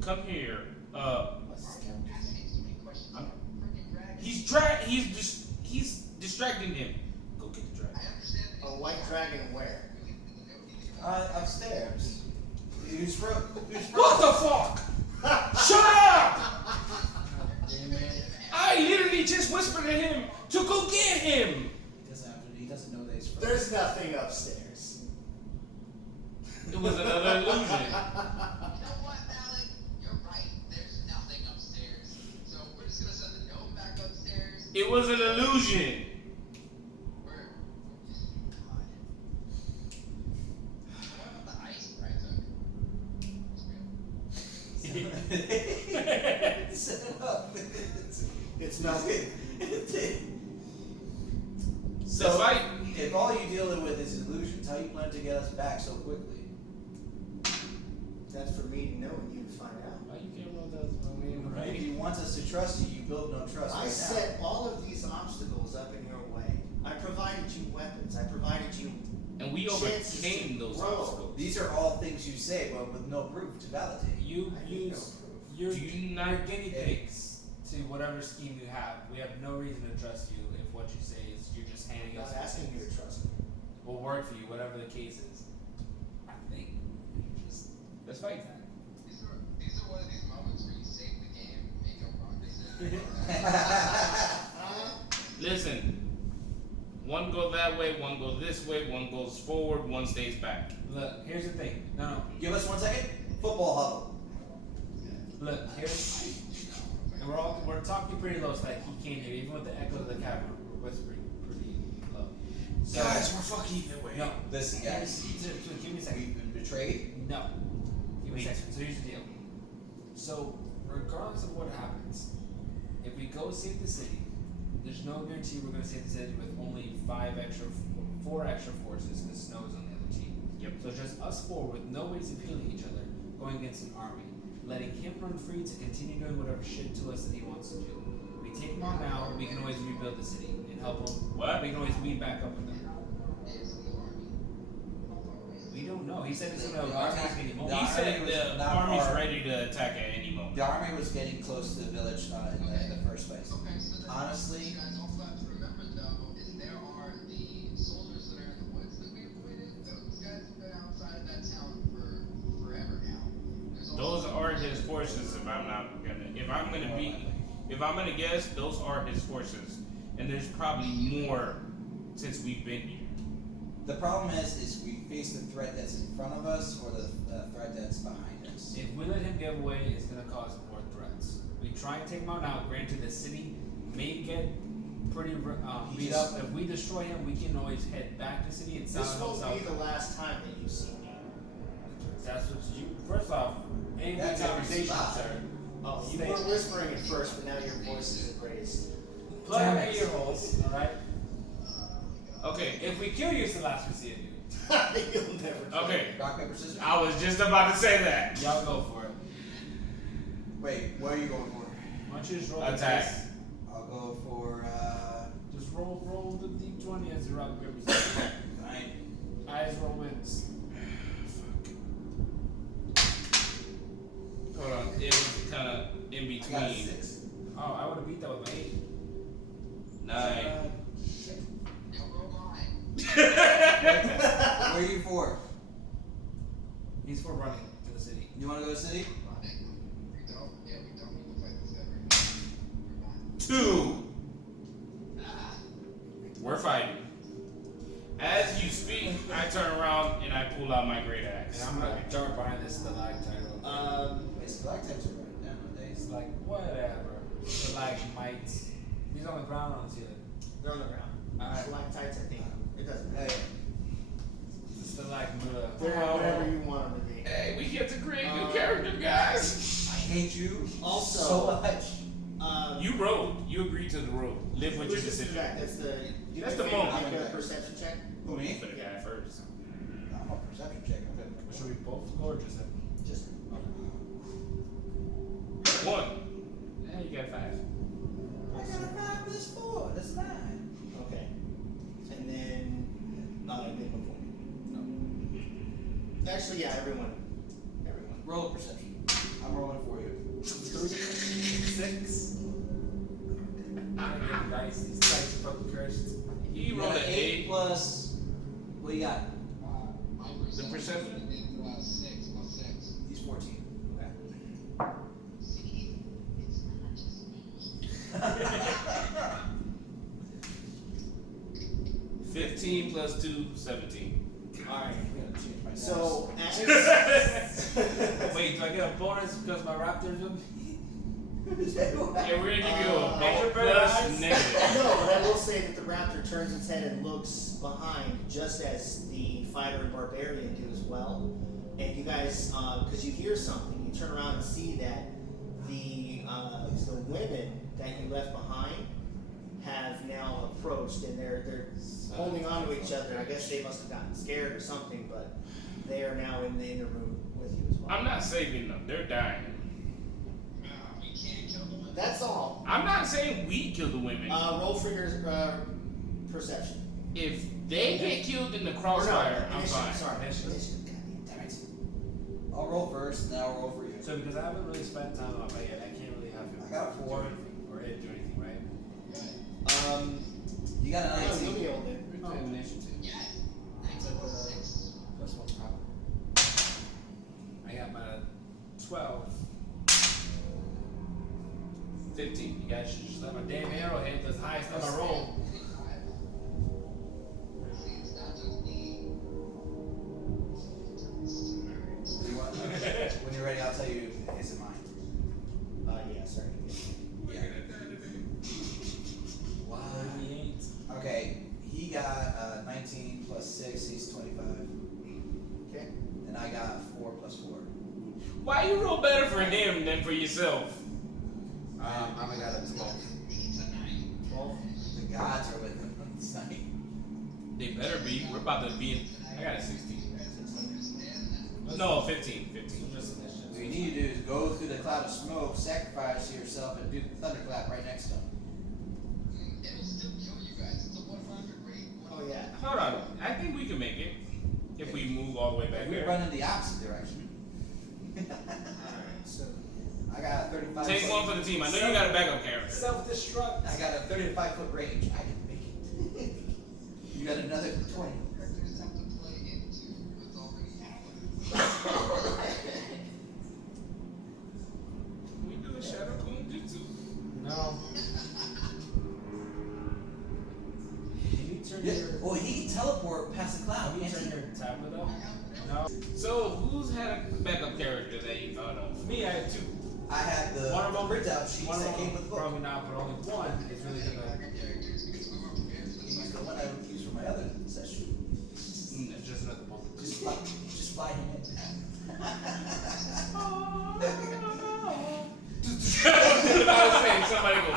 Come here. What's his name? Asking so many questions I'm- about freaking dragons. He's distracting him. Go get the dragon. I understand that A white dragon where? Upstairs. Who's from? What the fuck? Shut up! Damn it. I literally just whispered to him to go get him. He doesn't know that he's from. There's nothing upstairs. It was another illusion. You know what, Malik? You're right. There's nothing upstairs. So we're just gonna send the gnome back upstairs. It was an illusion. We're God. What about the ice that I took? It's real. Set it up. It's melted. So, The fight. if all you dealing with is illusions, how you plan to get us back so quickly? That's for me to know and you to find out. Why you can't roll those for me, If right? you want us to trust you, you build no trust I right set all of these obstacles up in your way. I provided you weapons. I provided you. And we chances overcame to those grow. now. obstacles. These are all things you say, but with no proof to validate. You I need no use proof. your Do you not- your guinea pigs to whatever scheme you have. We have no reason to trust you if what you say is you're just I'm handing not us asking you things. to trust me. Will work for you, whatever the case is. I think we just let's fight that. These are one of these moments where you save the game, make a wrong decision. Listen. One go that way, one goes this way, one goes forward, one stays back. Look, here's the thing. No. Give us 1 second. Football huddle. Look, here's and we're talking pretty low so that he can't hear. Even with the echo of the cavern, we're whispering pretty low. So, Guys, we're fucking either way. no. Listen, guys. Give me a second. We've been betrayed. No. Give me a Wait. second. So here's the deal. So, regardless of what happens, if we go save the city, there's no guarantee we're going to save the city with only 4 extra forces because Snow's on the other team. Yep. So it's just us 4 with no ways of healing each other, going against an army, letting him run free to continue doing whatever shit to us that he wants to do. We take him on now, we can always rebuild the city and help him. What? We can always meet back up with them. It's the army. We don't know. He said he's going The to army- attack any moment. the He said army was the not army's far. ready to attack at any moment. The army was getting close to the village in the first place. Okay, so then Honestly- what you guys also have to remember though is there are the soldiers that are in the woods that we avoided. Those guys have been outside of that town for forever now. There's Those also are his forces. If I'm gonna guess, those are his forces, and there's probably more since we've been here. The problem is we face the threat that's in front of us or the threat that's behind us. If we let him get away, it's going to cause more threats. We try and take him out now. Granted, the city may get pretty beat up. If we destroy him, we can always head back to the city and This won't be the last time that you see me. That's what you. First off, any That's conversation, every sir. Oh, you Stay- were whispering at first, but now your voice is raised. Plug Damn in it. your ear holes, all right? Okay. If we kill you, it's the last we see of you. You'll never. Okay. Rock, paper, scissors? I was just about to say that. Y'all go for it. Wait, what are you going for? Why don't you just roll the Attack. dice? I'll go for, Just roll the d20 as you rock paper scissors. 9. Eyes roll wins. Hold on. It was kind of in I got a between. 6. Oh, I would have beat that with my 8. 9. Shit. Don't roll mine. Where are you for? He's for running to the city. You want to go to the city? We don't need to fight this ever. We're done. 2. Ah. We're fighting. pull out my great axe. And I'm gonna dart behind this stalactite. Wait, stalactites are running down nowadays. It's like whatever. Stalagmites. He's on the ground or on the ceiling. They're on the ground. Alright. Stalactites, I think. It doesn't Hey, matter. Stalagmita. They're whatever you want them to be. Hey, we get to create new character, guys. I hate you Also, so much. You rolled. You agreed to the roll. Live with your decision. That's the. That's the moment. Make a perception check. Who, me? For the guy first. I'm a perception check. I'm good. Should we both go or just him? Just. One. Yeah, you got 5. I got a 5 plus 4. That's 9. Okay. And then, make one for me. No. Actually, yeah, everyone. Roll a perception. I'm rolling for you. 6. Dice. These dice are fucking cursed. He You rolled got an an 8. plus. What you got? My The perception? is 6 plus 6. He's 14. Okay. See, it's not just me. 15 plus 2, 17. Alright. We gotta change my So, as. Wait, do I get a bonus because my raptors with me? Yeah, we're gonna give you a Major plus better negative. No, but I will say that the raptor turns its head and looks behind, just as the fighter and barbarian do as well. And you guys, because you hear something, you turn around and see that the women that you left behind have now approached, and they're holding on to each other. I guess they must have gotten scared or something, but they are now in the room with you as well. I'm not saving them. They're dying. We can't kill them. That's all. I'm not saying we kill the women. Roll for your perception. If they get killed in the Or no, crossfire, I'm initiative, fine. Sorry, Initiative. initiative. Goddamn, damn it. I'll roll first, and then I'll roll for you. So because I haven't really spent time on it yet, I can't really have him I got a 4. do anything or it do anything, right? You got a Oh, 19. Lily hold it. Yeah. 19 plus 6. Plus one problem. I got my 12. 15. You guys should just let my damn arrow hit the highest on my roll. See, it's not just me. You want- when you're ready, I'll tell you his and mine. Yeah, sorry. Why? 38. Okay, he got 19 plus 6, he's 25. Okay. And I got 4 plus 4. Why you roll better for him than for yourself? I got a 12. 12? The gods are with him tonight. They better be. We're about to be in. I got a 16. No, 15. 15. Just initiative. What you need to do is go through the cloud of smoke, sacrifice yourself, and do the thunderclap right next to him. It'll still kill you guys. It's a 100 rate. Oh yeah. Hold on. I think we can make it if we move all the way back We there. run in the opposite direction. So I got a 35 Take foot, one for the team. I know you got a backup character. Self-destruct. I got a 35-foot range. I can make it. You got another 20. Characters have to play into what's already happening. We do a shadow clone jutsu. No. Can you turn Yeah. your Well, he can teleport past the cloud. can you Can't turn he? your tablet up? No. So who's had a backup character that you thought of? Me, I have 2. I had the One of them printout sheets One of that came them with the book. probably not, but only one is really gonna. Backup characters because we weren't prepared for He this. was the one I would use for my other session. Just another one. Just fly him in. I was saying somebody go.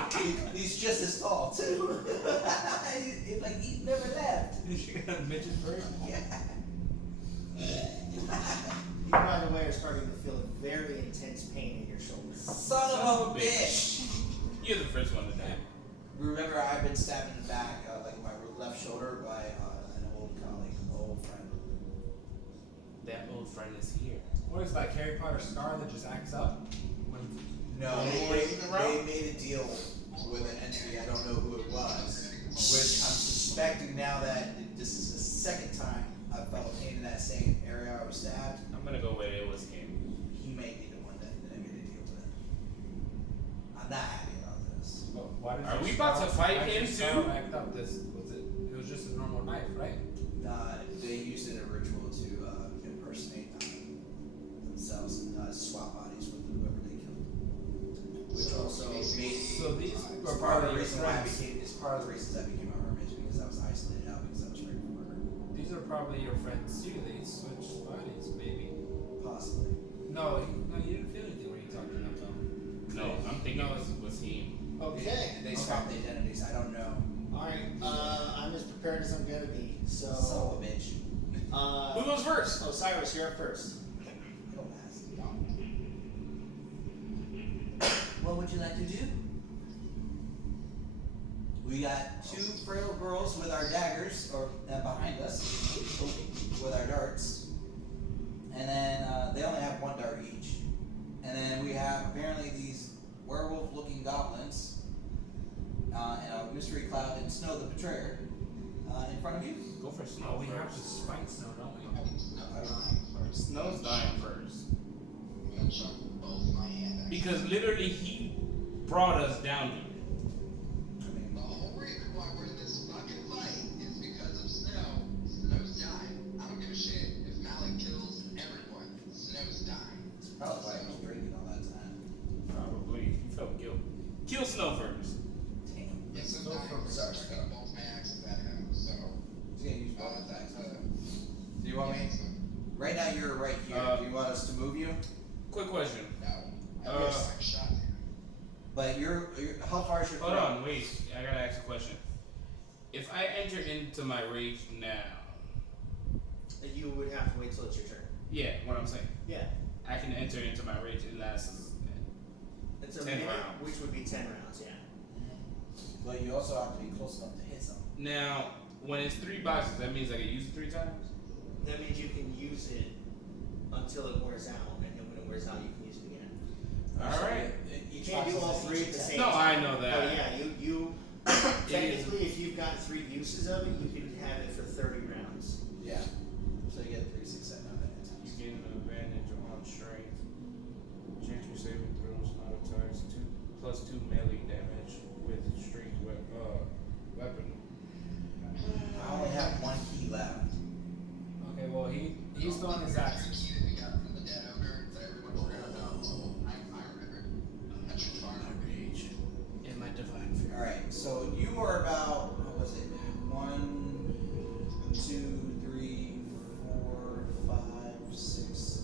He's just as tall too. Like he never left. You got a midget bird? Yeah. you, by the way, are starting to feel a very intense pain in your shoulders. Son of a bitch. You're the first one to die. Remember, I've been stabbed in the back, like my left shoulder, by an old colleague, an old friend. That old friend is here. What is that Harry Potter scar that just acts up? When No, they made a deal with an entity. I don't know who it was, which I'm suspecting now that this is the second time I felt pain in that same area I was stabbed. I'm gonna go where it was him. He may be the one that made a deal with. I'm not happy about this. why did Are your we about scar- to fight why did him your scar too? Act up? This was it. It was just a normal knife, right? They used it in a ritual to themselves and swap bodies with whoever they killed. Which also made So these it's were part of the probably your reason why I friends. became. It's part of the reasons I became a hermit is because I was isolated out because I was afraid of murder. These are probably your friends too. They switched bodies, maybe. Possibly. No, you didn't feel anything when you talked to them though. No, I'm thinking it was he. Okay. Did they swap the identities? I don't know. Alright, I'm as prepared as I'm gonna be. Son of So, a bitch. Who goes first? Osiris, you're up first. Don't ask. What would you like to do? We got two frail girls with our daggers, or behind us, with our darts, and then they only have one dart each. And then we have apparently these werewolf-looking goblins, and a mystery cloud and Snow the Betrayer in front of you. Go for Snow. No, we have to first. fight Snow, don't we? Snow's dying first. I'm gonna chuck both my hand. Because literally he brought us down here. I mean, The whole reason why we're in this fucking fight is because of Snow. Snow's dying. I don't give a shit if Malik kills everyone. Snow's dying. it's probably why I was drinking all that time. Probably. You felt guilt. Kill Snow first. Damn. Yes, I'm Go dying. for I'm Sorry, chucking both my axes at him. So, He's gonna use both that's attacks. Do you want me? so, Right now you're right here. Do you want us to move you? Quick question. no. I wish I shot him. But you're how far is your Hold throw? on, wait. I gotta ask a question. If I enter into my rage now, You would have to wait till it's your turn. yeah, what I'm saying, Yeah. I can enter into my rage. It lasts. It's a 10 minute, rounds. which would be 10 rounds, yeah. But you also have to be close enough to hit something. Now, when it's 3 boxes, that means I can use it 3 times. That means you can use it until it wears out, and then when it wears out, you can use it again. All right. You can't do all three at the same No, time. I know that. Oh yeah, you technically, if you've got 3 uses of it, you can have it for 30 rounds. Yeah. So you get 3 success out of it. You gain an advantage on strength. Change your saving throws, not attacks. 2+2 melee damage with strength weapon. I only have 1 key left. Okay, well he's throwing his axe. The key that we got from the dead ogre that everyone forgot about. I remember. That's your farm. Rage. In my divine fear. Alright, so you are about, what was it? 1, 2, 3, 4, 5, 6,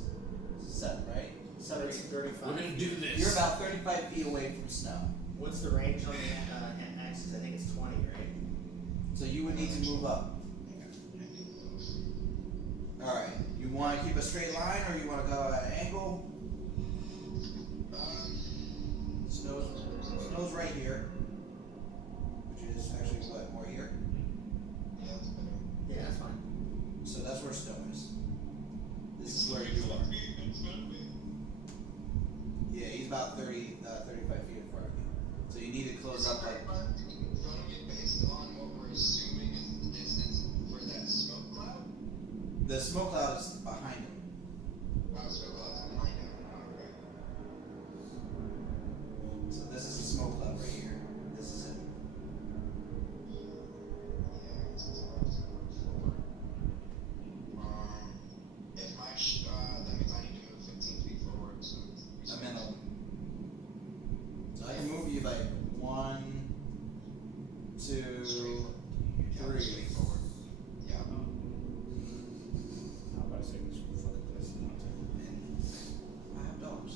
7, right? So it's 35. We're gonna do this. You're about 35 feet away from Snow. What's the range on the axes? I think it's 20, right? So you would need to move up. Alright, you want to keep a straight line or you want to go at an angle? Snow's right here, which is actually what, more here? Yeah, that's better. Yeah, that's fine. So that's where Snow is. This is where you are. Yeah, he's about 35 feet in front of you. So you need to close up like. In front of me based on what we're assuming is the distance for that smoke cloud? The smoke cloud is behind him. Wow, smoke cloud's behind him. Okay. So this is the smoke cloud right here. This is him. Yeah, it's forward. If my that means I need to move 15 feet forward, so A minimum. So I can move you like 1, 2, straight forward. Yeah, 3. straight forward. Yeah. How about I say this fucking place is not And I have dogs.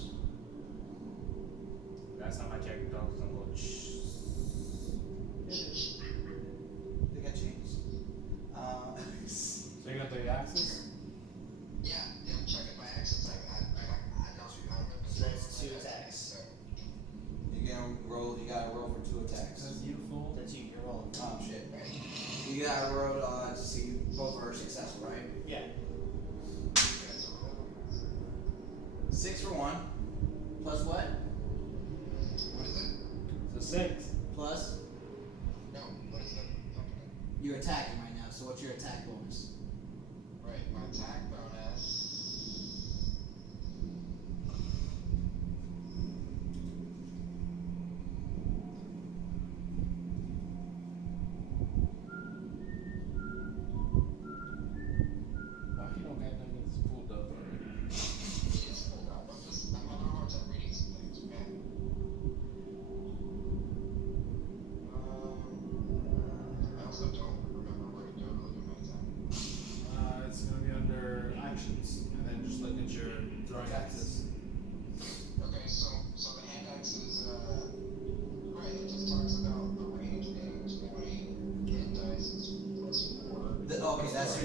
Last time I checked, dogs don't go. They got chains. So you're gonna throw your axes? Yeah, I'm checking my axes. I don't remember. So that's 2 attacks. So, You gotta roll for 2 attacks. That's beautiful. That's you, you're rolling. Oh shit. You gotta roll to see both are successful, right? Yeah. that's a roll. 6 for 1. Plus what? What is it? So 6. Plus No, what is it? Okay. you're attacking right now, so what's your attack bonus? Right, my attack bonus. Why you don't got none of this pulled up already? It's pulled up.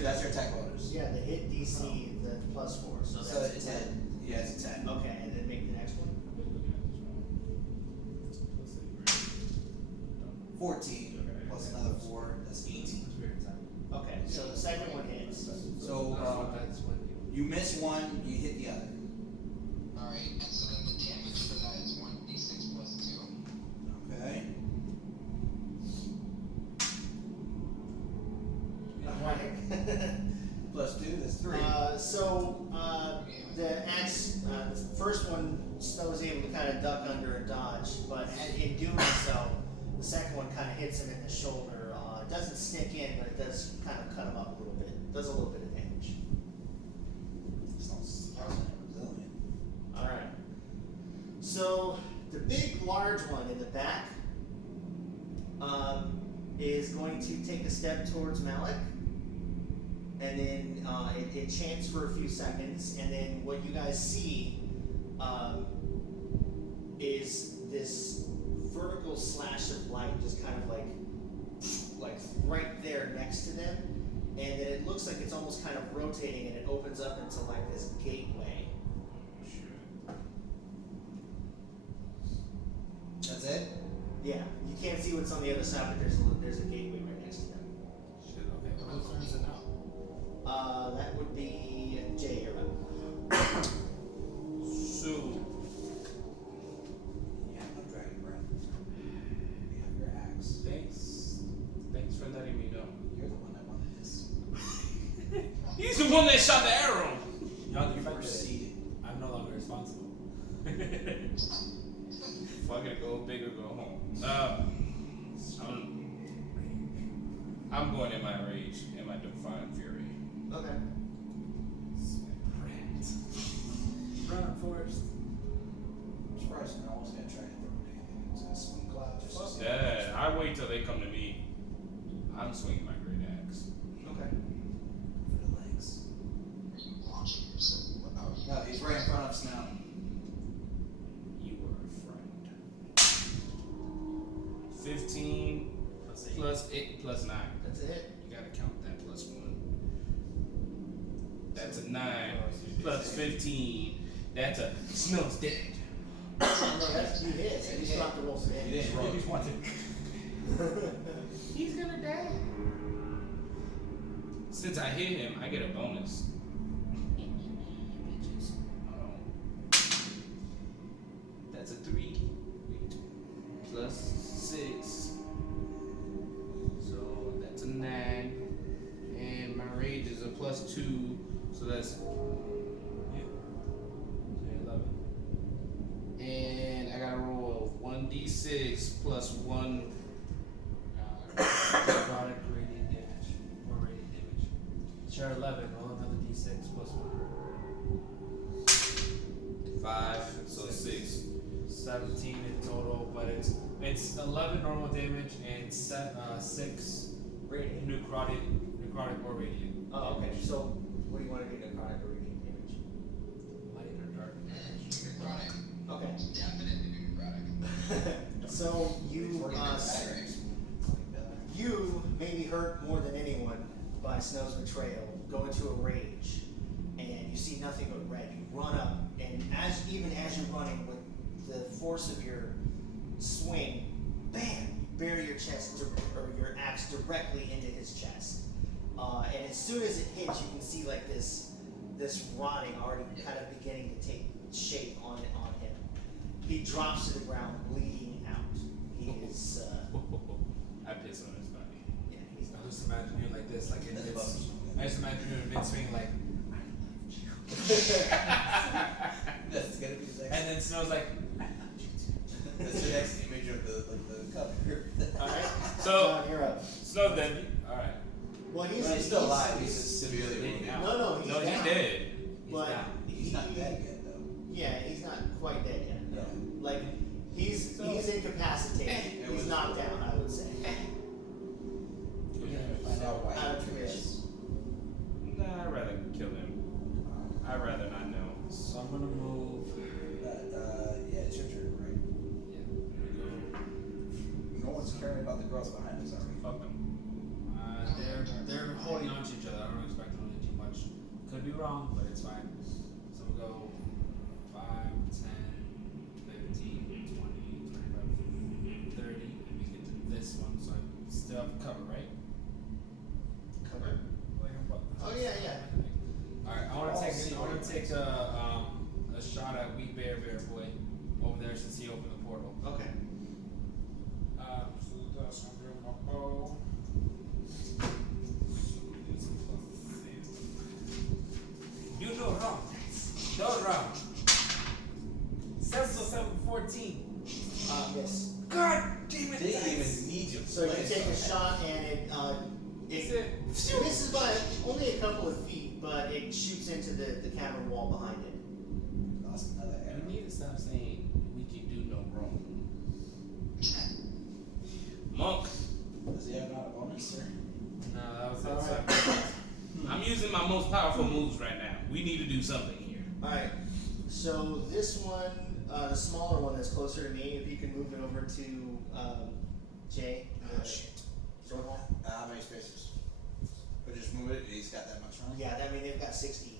that's your attack bonus. Yeah, the hit DC, the +4. So So that's it's 10. 10. Yeah, it's a 10. Okay, and then make the next one. 14 plus another 4. That's 18. Okay, so the second one hits. So that's when you miss one, you hit the other. Alright, and so then the damage for that is 1d6 plus 2. Okay. Plus 2, that's 3. The axe, the first one, Snow was able to kind of duck under and dodge, but in doing so, the second one kind of hits him in the shoulder. It doesn't stick in, but it does kind of cut him up a little bit. Does a little bit of damage. Sounds resilient. All right. So the big, large one in the back is going to take a step towards Malik, and then it chants for a few seconds, and then what you guys see is this vertical slash of light, just kind of like right there next to them, and then it looks like it's almost kind of rotating, and it opens up into like this gateway. That's it? Yeah, you can't see what's on the other side, but there's a gateway right next to them. shit. Okay, whose turn is it now? That would be Jay. You're up. So, You have no dragon breath. You have your axe. thanks for letting me know. You're the one that wanted this. He's the one that shot the arrow. Y'all You defended it. proceeded. I'm no longer responsible. Fuck it, go big or go home. I'm going in my rage, in my divine fury. Okay. Run, Forrest. I'm surprised no one's gonna try and throw anything into a swing cloud just to see. Dad, I wait till they come to me. I'm swinging my great axe. Okay. For the legs. Are you launching yourself? No, he's right in front of us now. You were a friend. 15 plus 8 plus 9. That's a hit. You gotta count that plus 1. That's a 9 plus 15. That's a Snow's dead. No, that's you hit. So you still have to roll some You damage. didn't roll. He's wanted. He's gonna die. Since I hit him, I get a bonus. That's a 3 plus 6. So that's a 9. And my rage is a plus 2. So that's 11. And I gotta roll a 1d6 plus 1. Product radiant damage. Or radiant damage. Share 11, roll another d6 plus 1. 5, so 6. 17 in total, but it's 11 normal damage and 6 Radiant. necrotic or radiant. Oh, okay. So what do you want to do? Necrotic or radiant damage? Light or dark. Necrotic. Okay. Definitely necrotic. So you you maybe hurt more than anyone by Snow's betrayal. Go into a rage, and you see nothing but red. You run up, and even as you're running with the force of your swing, bam! You bury your chest or your axe directly into his chest. And as soon as it hits, you can see like this rotting already kind of beginning to take shape on him. He drops to the ground, bleeding out. He is. I piss on his body. Yeah, he's not. I just imagine you like this, like in That's mid. above. I just imagine you in mid swing, like, That's gonna be the next. and then Snow's like, That's the next image of the cover. Alright. So, John, you're up. Snow dead. Alright. Well, He's still alive. He's just severely wounded. No, he's No, he's down. dead. But He's not dead yet, though. Yeah, he's not quite dead yet. No. Like he's incapacitated. It He's was- knocked down, I would say. We're gonna find out why. Out of he commission. is. Nah, I'd rather kill him. I'd rather not know. so I'm gonna move. Yeah, it's your turn, right? Yeah, No one's caring about the girls behind us, are we? Fuck him. they're holding on to each other. I don't expect be wrong, but it's fine. So we'll go 5, 10, 15, 20, 25, 30, and we get to this one, so I still have cover, right? Cover. Oh, yeah, yeah. Alright, I wanna take a shot at Wee Bear Boy over there since he opened the portal. Okay. So that's gonna be my bow. You know wrong. No wrong. 714. Yes. God damn it. Didn't even need to. So you play take a something. shot and it misses by only a couple of feet, but it shoots into the cavern wall behind it. Lost another arrow. You need to stop saying we can do no wrong. Monk, Does he have not a bonus, or? No, that was Alright. I'm using my most powerful moves right now. We need to do something here. Alright. So this one, the smaller one that's closer to me, if you can move it over to Jay. Sword wall. How many spaces? Or just move it, he's got that much room? Yeah, I mean they've got 60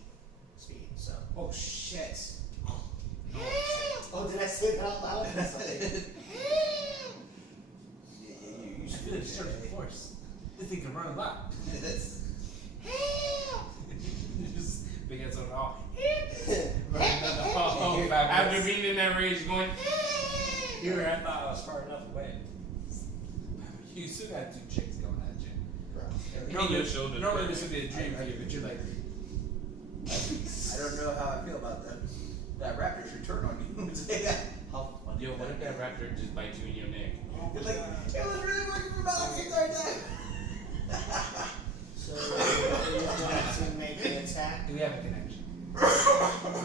speed, so. Oh shit. Oh, did I say that out loud? You I should feel like it's the force. This thing can run a lot. That's Just big heads on all. Oh, after being in that rage going, Here, I thought I was far enough away. You still got 2 chicks going at you. hitting your shoulder. Normally this would be a dream for you, but you're like, I don't know how I feel about that raptor's return on you. How funny. Yo, what if that raptor just bites you in your neck? It's like, it was really working for Malik the entire time. So you're going to make an attack. do we have a connection? I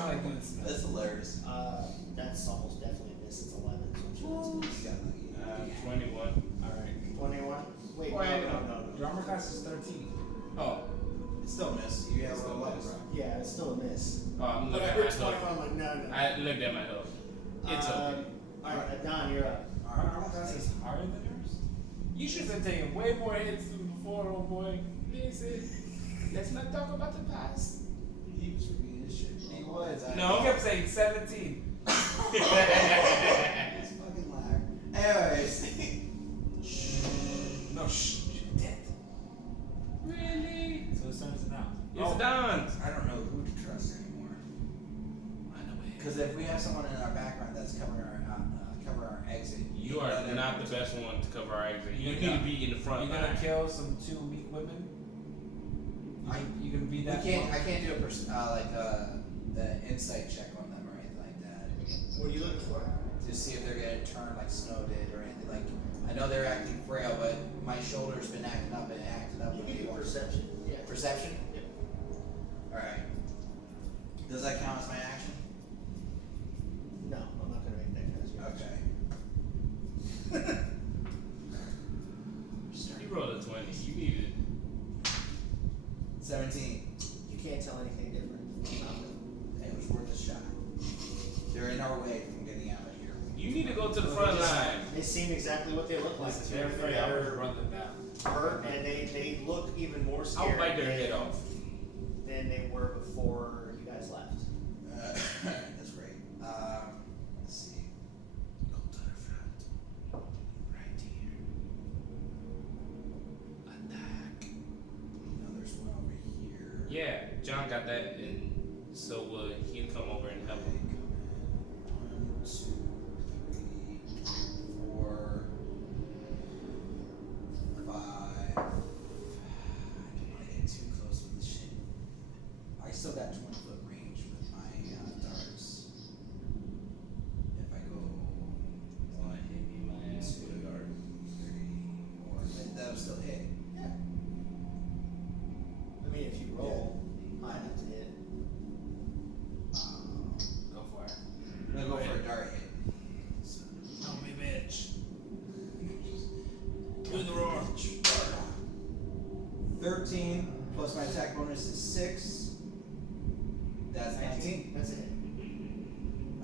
like doing this. That's hilarious. That's almost definitely a miss. It's 11. So You I'm sure got lucky. 21. Alright. that's 21. Wait, Wait, no. Your armor class is 13. Oh, It's still a miss. You have Still a a miss. miss. Yeah, it's still a miss. oh, I'm But looking I at heard my 21. health. I'm like, no. I looked at my health. It's okay. Alright, Don, you're up. Our armor class is higher than yours? You should have taken way more hits than before, oh boy. Listen, let's not talk about the past. He was repeating his shit. He was. No. You kept saying 17. He's fucking liar. Anyways. No, shh. You're dead. Really? So whose turn is it now? It's Don's. I don't know who to trust anymore. By the way, Because if we have someone in our background that's covering our exit, you are not the best one to cover our exit. You You're need to not. be in the front You gonna line. kill some 2 weak women? You gonna be that we can't. one? I can't do the insight check on them or anything like that What are you looking for? to see if they're gonna turn like Snow did or anything. Like I know they're acting frail, but my shoulder's been acting up and it acted up You when can they do were. perception. Yeah. Perception. Yep. All right. Does that count as my action? No, I'm not gonna make that kind of Okay. You rolled a 20. You needed. 17. You can't tell anything different. It was worth a shot. They're in our way from getting out of here. You need to go to the front line. They seem exactly what they look like. Listen, they're afraid I would run them down. hurt, and they look even more I'll scared bite their head off. than they were before you guys left. That's great. Let's see. Go to the front. Right here. Attack. No, there's one over here. Yeah, John got that, and so he'll come over and help Okay, him. come in. 1, 2, 3, 4, 5. I don't want to get too close with the shit. I still got 20-foot range with my darts. If I go 1, Hit me in my ass 2, with a dart. 3, 4, that'll still hit. Yeah. I mean, if you roll high enough to hit. Go for it. I'm gonna go for a dart hit. Tell me, bitch. Do the roar. 13 plus my attack bonus is 6. That's 19. That's it.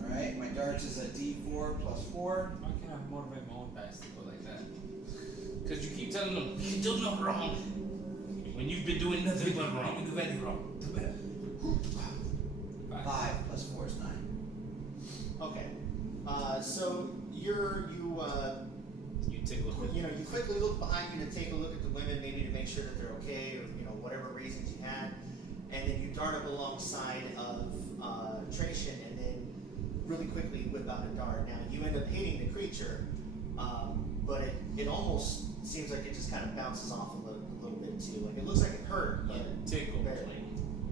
Alright, my darts is a d4 plus 4. Why can't I motivate my own dice to go like that? Because you keep telling them, you do no wrong. When you've been doing nothing but wrong. You do very wrong. Do better. 5 plus 4 is 9. Okay. So You tickle you know, you quickly look behind you to take a look at the women, maybe to make sure that they're okay, or you know, whatever reasons you had, and then you dart up alongside of Tracian, and then really quickly whip out a dart. Now you end up hitting the creature, but it almost seems like it just kind of bounces off a little bit too. Like it looks like it hurt, but tickle. barely.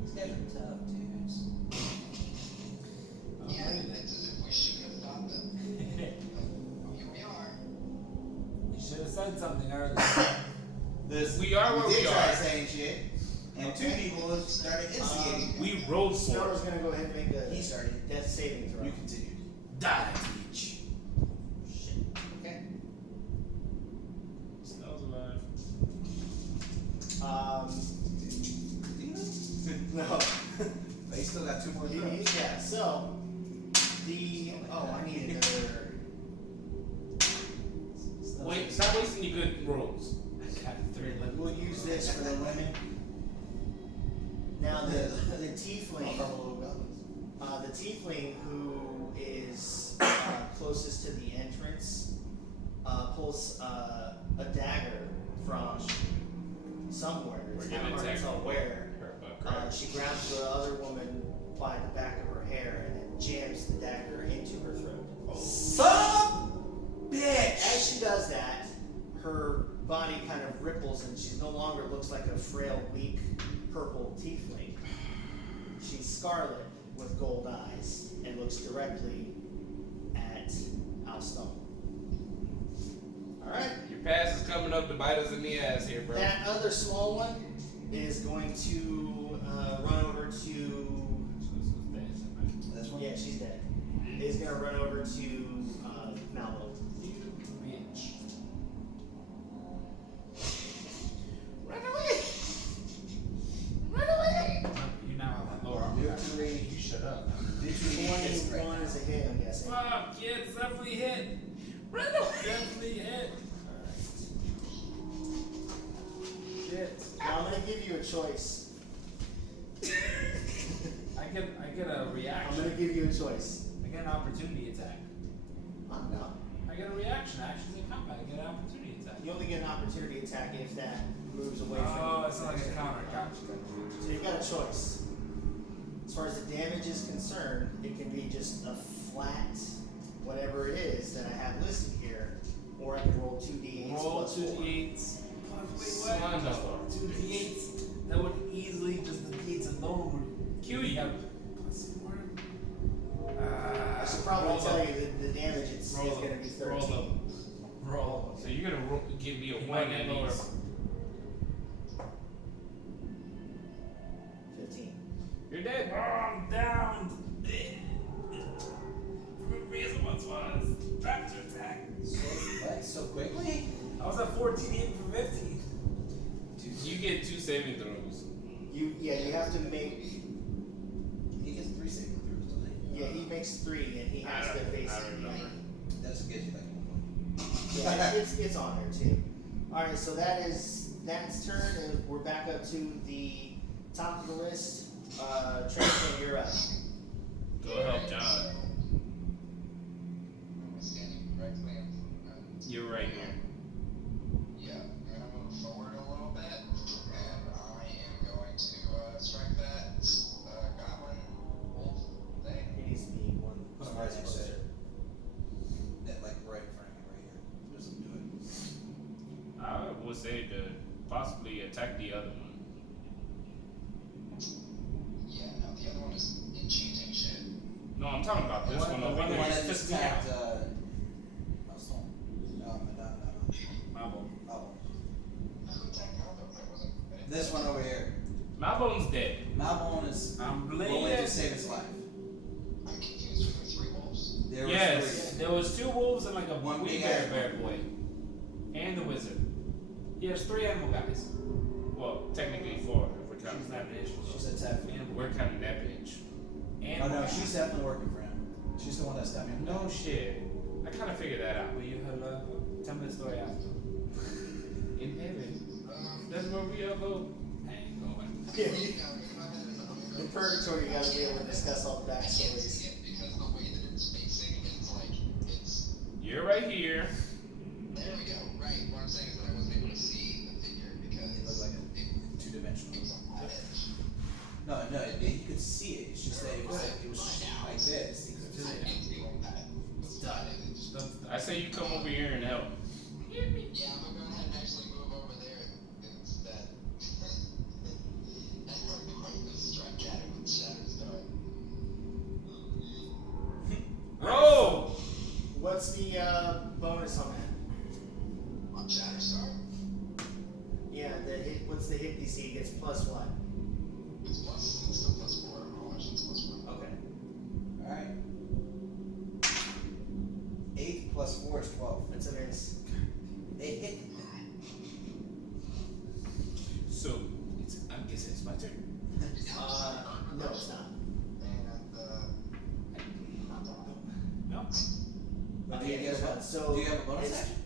These guys are tough dudes. Yeah, it's as if we should have stopped them. Here we are. You should have said something earlier. We are where did we try are. saying shit, and 2 people started instigating. We rolled for Snarl's it. gonna go ahead and make a He started. death saving throw. You continued. Die, bitch. Shit. Okay. Snell's alive. No. But he still got 2 more throws. Yeah. So I need another. Wait, stop wasting your good rolls. I got 3 left. We'll use this for the women. Now the tiefling, the tiefling who is closest to the entrance pulls a dagger from somewhere. We're It's getting hard to attacked tell from where. Her She grabs the other woman by the back of her hair and then jams the dagger into her throat. Son bitch! As she does that, her body kind of ripples and she no longer looks like a frail, weak, purple tiefling. She's scarlet with gold eyes and looks directly at Alstone. Alright. Your pass is coming up to bite us in the ass here, bro. That other small one is going to run over to... That's one. Yeah, she's dead. Is going to run over to Malvo. Bitch. Run away! You now have a lower armor. Victory. You shut up. Victory is 21 is a hit, I'm guessing. Fuck, yeah, it's definitely hit. Run away! Definitely hit. Shit. Now I'm going to give you a choice. I get a I'm reaction. going to give you a choice. I get an opportunity attack. No. I get a reaction. Actions in combat. I get an opportunity attack. You only get an opportunity attack if that moves away from you. Oh, it's not like a counter. Gotcha. So you've got a choice. As far as the damage is concerned, it can be just a flat, whatever it is that I have listed here, or I can roll 2d8s Roll plus 4. 2d8s. Son of a- 2d8s. That would easily, just the d8s alone would Kill you. have plus 4. I should probably tell you that the damage is Roll going to be 13. Roll. So you're gonna give me a You 1 might get at lower. least. 15. You're dead. Oh, I'm down. Reason what's was. Raptor attack. What? So quickly? I was at 14 hitting for 15. You get 2 saving throws. You have to make. He gets 3 saving throws, doesn't he? Yeah, he makes 3, and he has to I basically. remember. That's what gives you like 1 Yeah, it's on there too. All right, so that's turn, and we're back up to the top of the list. Tracian, you're up. Go help John. Am I standing correctly? You're right here. Yeah, I'm gonna move forward a little bit, and I am going to strike that goblin wolf thing. It needs to be one. Put him right next to it. That, like right in front of me, right here. Just do it. I would say to possibly attack the other one. Yeah, no, the other one is enchanting shit. No, I'm talking about this one The over one The one here. that just just attacked, out. Milestone. No. Marble. Oh. Who attacked Malvo? I wasn't. This one over here. Malbone's dead. Malbone is I'm going to bleeding. save his life. I'm confused with the 3 wolves. There Yes. was 3. There was 2 wolves and like a One wee big bear animal. boy. And the wizard. He has 3 animal guys. Well, technically 4 if we're She's counting not that an bitch. issue. She's a tough Animal. We're counting that bitch. Oh Animal no, guys. she's definitely working for him. She's the one that's stabbing him. No shit. I kind of figured that out. Will you tell me the story after? In heaven. That's where we all go. I ain't going. Yeah, You know, in my head is purgatory, you gotta be able to discuss all the I can't backstories. see it because of the way that it's facing. It's like it's. You're right here. There we go. Right. What I'm saying is that I wasn't able to see the figure because It looked like a it two-dimensional. was on that edge. No, you could see it. It's just that it was like this. You couldn't I see it. can't see like that. It's done. It's just- I say you come over here and help. Yeah, I'm gonna go ahead and actually move over there instead. And we're going to strike at it with Shatterstar. Roll! What's the bonus on that? On Shatterstar? Yeah, the hit. What's the hit DC? It gets plus what? It's still plus 4. I'm gonna watch it's plus 4. Okay. Alright. 8 plus 4 is 12. That's a miss. It hit. So, I'm guessing it's my turn. No, it's not. No? But do you Yeah, get it's a not. bonus? So Do you have a bonus it's- action?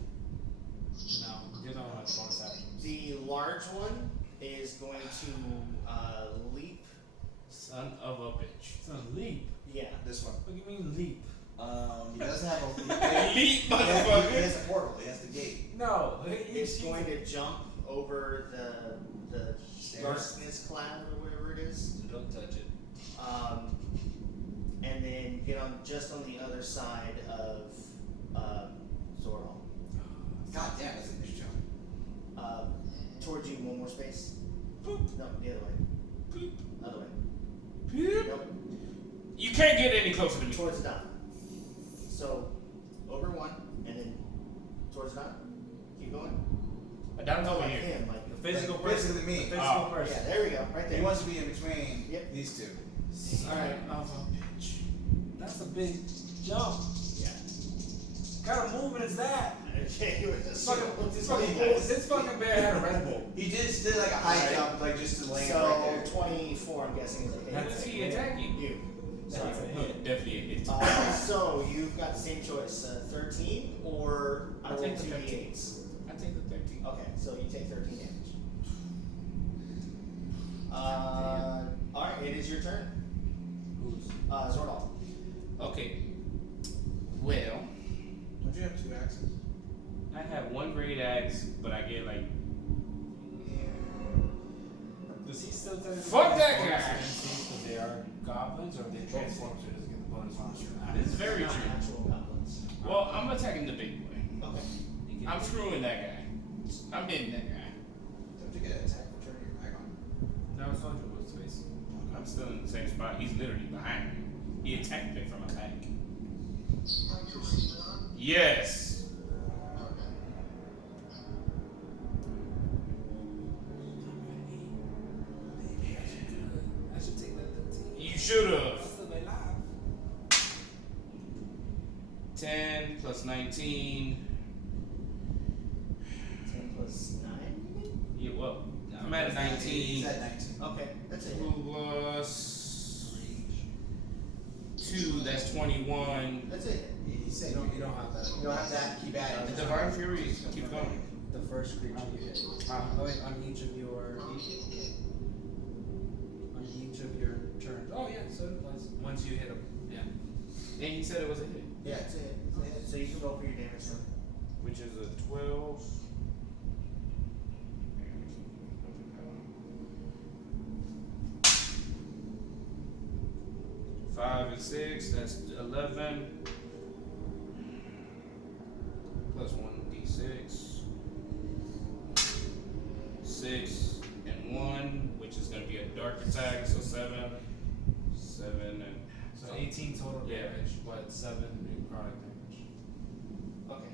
No, you don't have bonus actions. The large one is going to leap. Son of a bitch. It's a leap. Yeah. This one. What do you mean leap? He doesn't have a Leap, He motherfucker. has a portal. He has the gate. No, It's going to jump over the Stairs. darkness cloud or whatever it is. Don't touch it. And then get on just on the other side of Zordon. God damn, that's a nice jump. Towards you, one more space. Boop. No, the other way. Boop. Other way. Boop. Nope. You can't get any closer to me. Towards the dot. So over one, and then towards the dot. Keep going. Adam's over Like here. him, like The physical Like, person. basically me. The physical Oh. person. yeah. There we go. Right He there. wants to be in between Yep. these two. Alright, that's a big jump. Yeah. What kind of movement is that? Okay. This fucking bear had a Red Bull. He just did like a high Alright. jump, like just to land So right there. 24, I'm guessing, is a hit. How does he attack you? You. Sorry. Definitely a hit. So you've got the same choice, 13 or I I'll roll take two the 13. d8s. I take the 13. Okay, so you take 13 damage. Alright, it is your turn. Who's? Zordal. Okay. Well, Don't you have 2 axes? I have one great axe, but I get like. Does he still take Fuck that guy! Because they are goblins, or they transform so he doesn't get the bonus on your This is very Not true. actual goblins. Well, I'm attacking the big boy. Okay. I'm screwing that guy. I'm hitting that guy. Don't you get an attack for turning your back on? No, it's not your what's face. I'm still in the same spot. He's literally behind me. He attacked me from my back. Have you razed on? Yes. Okay. I should take that 13. You should have. Still alive. 10 plus 19. 10 plus 9? Yeah, well, I'm at 19. He's at 19. Okay, that's it. Plus 2, that's 21. That's it. He said You don't have that. You don't have that. Keep at The it. Divine Fury, keep going. The first creature you hit. Oh wait, on each of your turns. Oh yeah, so it applies. Once you hit him. Yeah. And he said it was a hit, Yeah, it's it. So you can roll for your damage now. which is a 12. 5 and 6, that's 11. Plus 1d6. 6 and 1, which is going to be a dark attack, so 7. 7 and. So 18 total Yeah. damage, but 7 necrotic damage. Okay.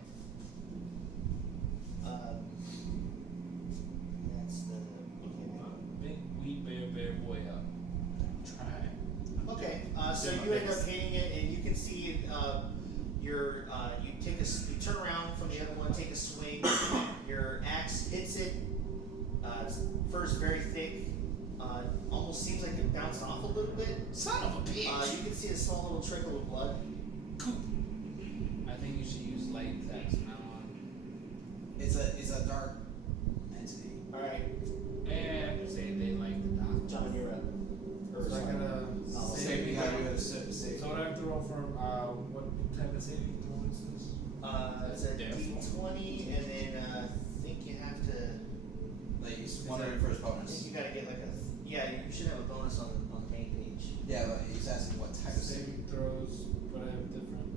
That's the. Big wee bear boy up. Try. Okay, so you end up hitting it, and you can see you take you turn around from the other one, take a swing. Your axe hits it. It's first very thick. Almost seems like it bounced off a little bit. Son of a bitch! You can see a small little trickle of blood. I think you should use light attacks from now on. It's a dark entity. All right, And say they like the doctor. John, you're up. Or So I sorry. gotta 20, and then I think you have to. Like it's 100 for his I bonus. think you gotta get like a. Yeah, you should have a bonus on the main page. Yeah, but he's asking what type of saving. Saving throws, but I have different.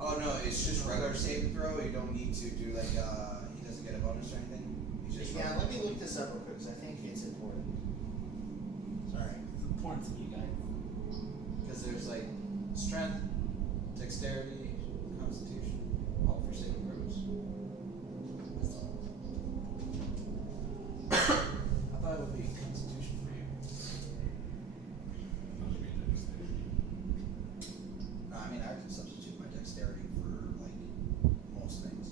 Oh no, it's just regular saving throw. You don't need to do like he doesn't get a bonus or anything. He's just Yeah, let me look this up real quick because I think it's important. Sorry. It's important to you guys. Because there's like strength, dexterity, constitution, all for saving throws. I thought it would be constitution for you. No, I mean I can substitute my dexterity for like most things.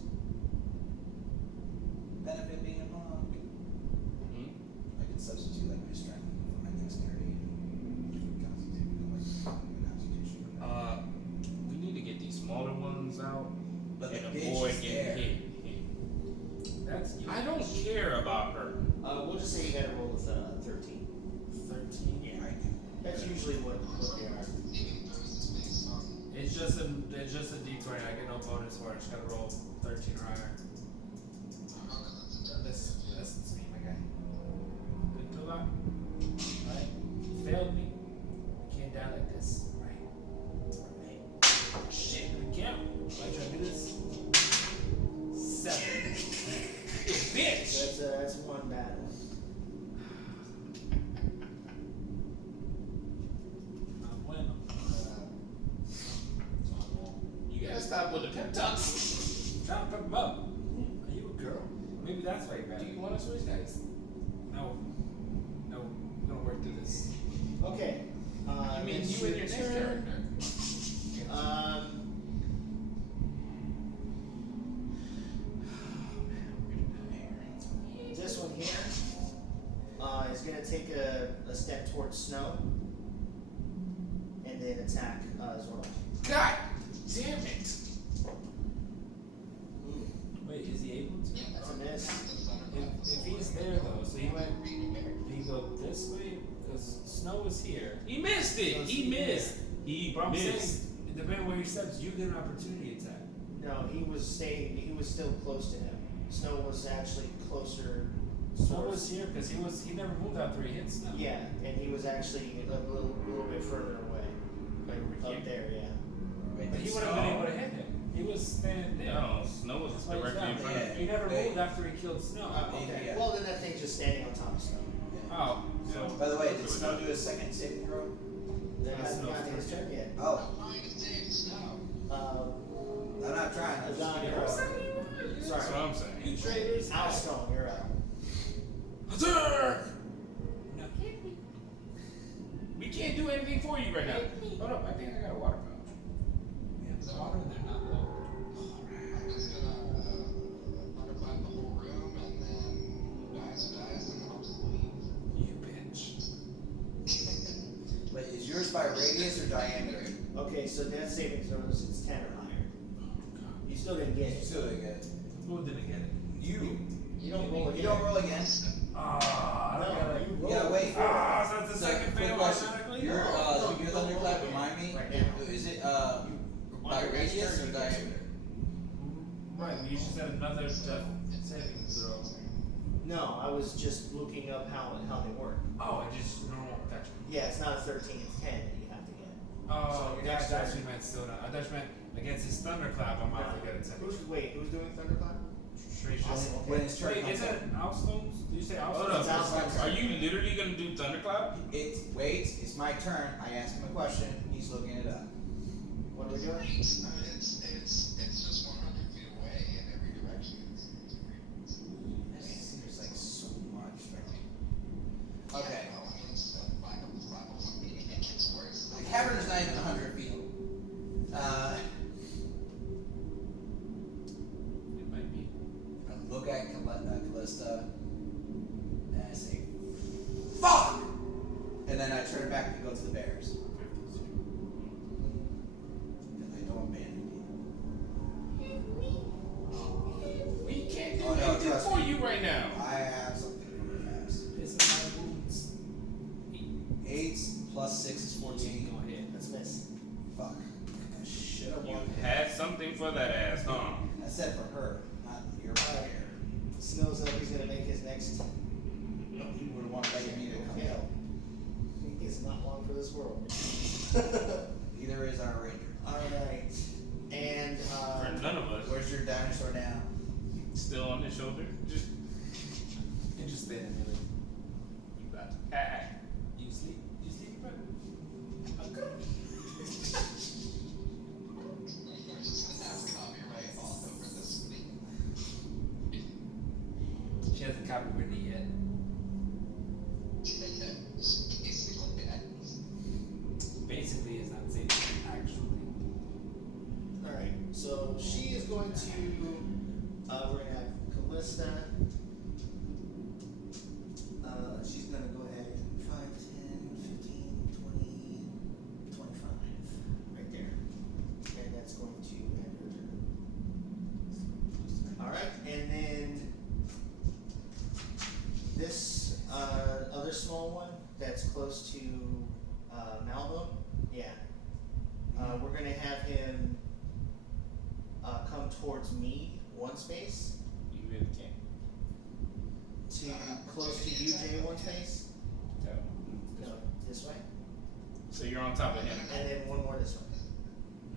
Benefit being a monk. I can substitute like my strength for my dexterity and constitution. We need to get these smaller ones out But and the bitch avoid is getting there. hit. That's you. I don't care about her. We'll just say you gotta roll with 13. 13. Yeah, that's usually what they are. It's just a D20. I get no bonus for it. I just gotta roll 13 or higher. Listen to me, my guy. Good to luck. Right? You failed me. You can't die like this. Right? Right. Shit, I can't. Why try to do this? 7. Bitch! That's one bad one. Not bueno. You gotta stop with the pep talks. Trying to pep him up. Are you a girl? Maybe that's why you're Do mad. you want to switch guys? No. No. We're gonna work through this. Okay. I mean, it's you and your next turn. character. This one here is gonna take a step towards Snow, and then attack as well. God damn it! Wait, is he able to? That's a miss. If he's there though, so he might go this way because Snow is here. He missed it. He missed. He But I'm missed. saying, depending where he steps, you get an opportunity attack. No, he was still close to him. Snow was actually closer. Snow was here because he never moved after he hit Snow. Yeah, and he was actually a little bit further away. Like over Up there, yeah. Wait, But he would have been able to hit him. He was standing there. No, Snow was That's why he's directly in down. front of me. He never Hey. moved after he killed Snow. Okay. Yeah. Well, then that thing's just standing on top of Snow. Oh, so By the way, did Snow do a second saving throw? Then That's hasn't Snow's gotten his turn. turn yet. Oh, I'm not trying. I'm just John, kidding. you're up. That's what I'm saying. you traitors. Alstone, you're up. Attack! No. We can't do anything for you right now. Hold up, I think I got a water pouch. Yeah, the water they're not low. I'm just gonna butterfly the whole room and then dice, and then I'll just leave. You bitch. Wait, is yours by radius or diameter? Okay, so death saving throws, it's 10 or higher. You still didn't get You it. still didn't get it. Who didn't get it? You. You don't roll You don't roll again. Ah, I don't get it. you roll. Yeah, wait. Ah, so that's the second quick fail question. automatically? Your No, thunderclap, remind me. Right now. Is it by radius or diameter? Right, you should have another death saving throw. No, I was just looking up how they work. Oh, I just normal. Gotcha. Yeah, it's not a 13, it's 10 that you have to get. Oh, your yeah, I next thought turn- you meant still not. I thought you meant against his thunderclap. I might forget it. Who's doing Thunderclap? Straight shot. Awesome. When his turn Wait, comes is it up. Outstones? Do you say Hold Outstones? It's Alstone's up. Are turn. you literally gonna do Thunderclap? It's my turn. I ask him a question. He's looking it up. What are we doing? It's just 100 feet away in every direction. That seems like so much. Okay. Yeah, well, I mean, it's like a level. It gets worse. The cavern is not even 100 feet. It might be. I look at Callista and I say, "Fuck!" And then I turn back and go to the bears. Because I don't abandon We can't do Oh, no, anything trust for me. you right now. you. I have something really fast. This is my wounds. 8 plus 6 is 14. Go ahead. Let's miss. Fuck. I should have You won. had something for that ass, huh? I said for her. next? You would have wanted like me to come Yeah. help. It's not long for this world. Neither is our ranger. Alright. And, For none of us. Where's your dinosaur now? Still on his shoulder. Just You just stay in the middle. you got. You sleep, bro. We're just gonna have copyright all over this week. She hasn't copywritten it yet. Basically, it's not saying actually. alright, so she is going to, we're gonna have Callista. She's gonna go ahead and 5, 10, 15, 20, 25. Right there. And that's going to end her turn. Alright, and then this other small one that's close to Malbone, yeah. We're gonna have him come towards me one space, You really can't to close to you, Jay, one space. tell. No, this way, So you're on top of him. and then one more this way.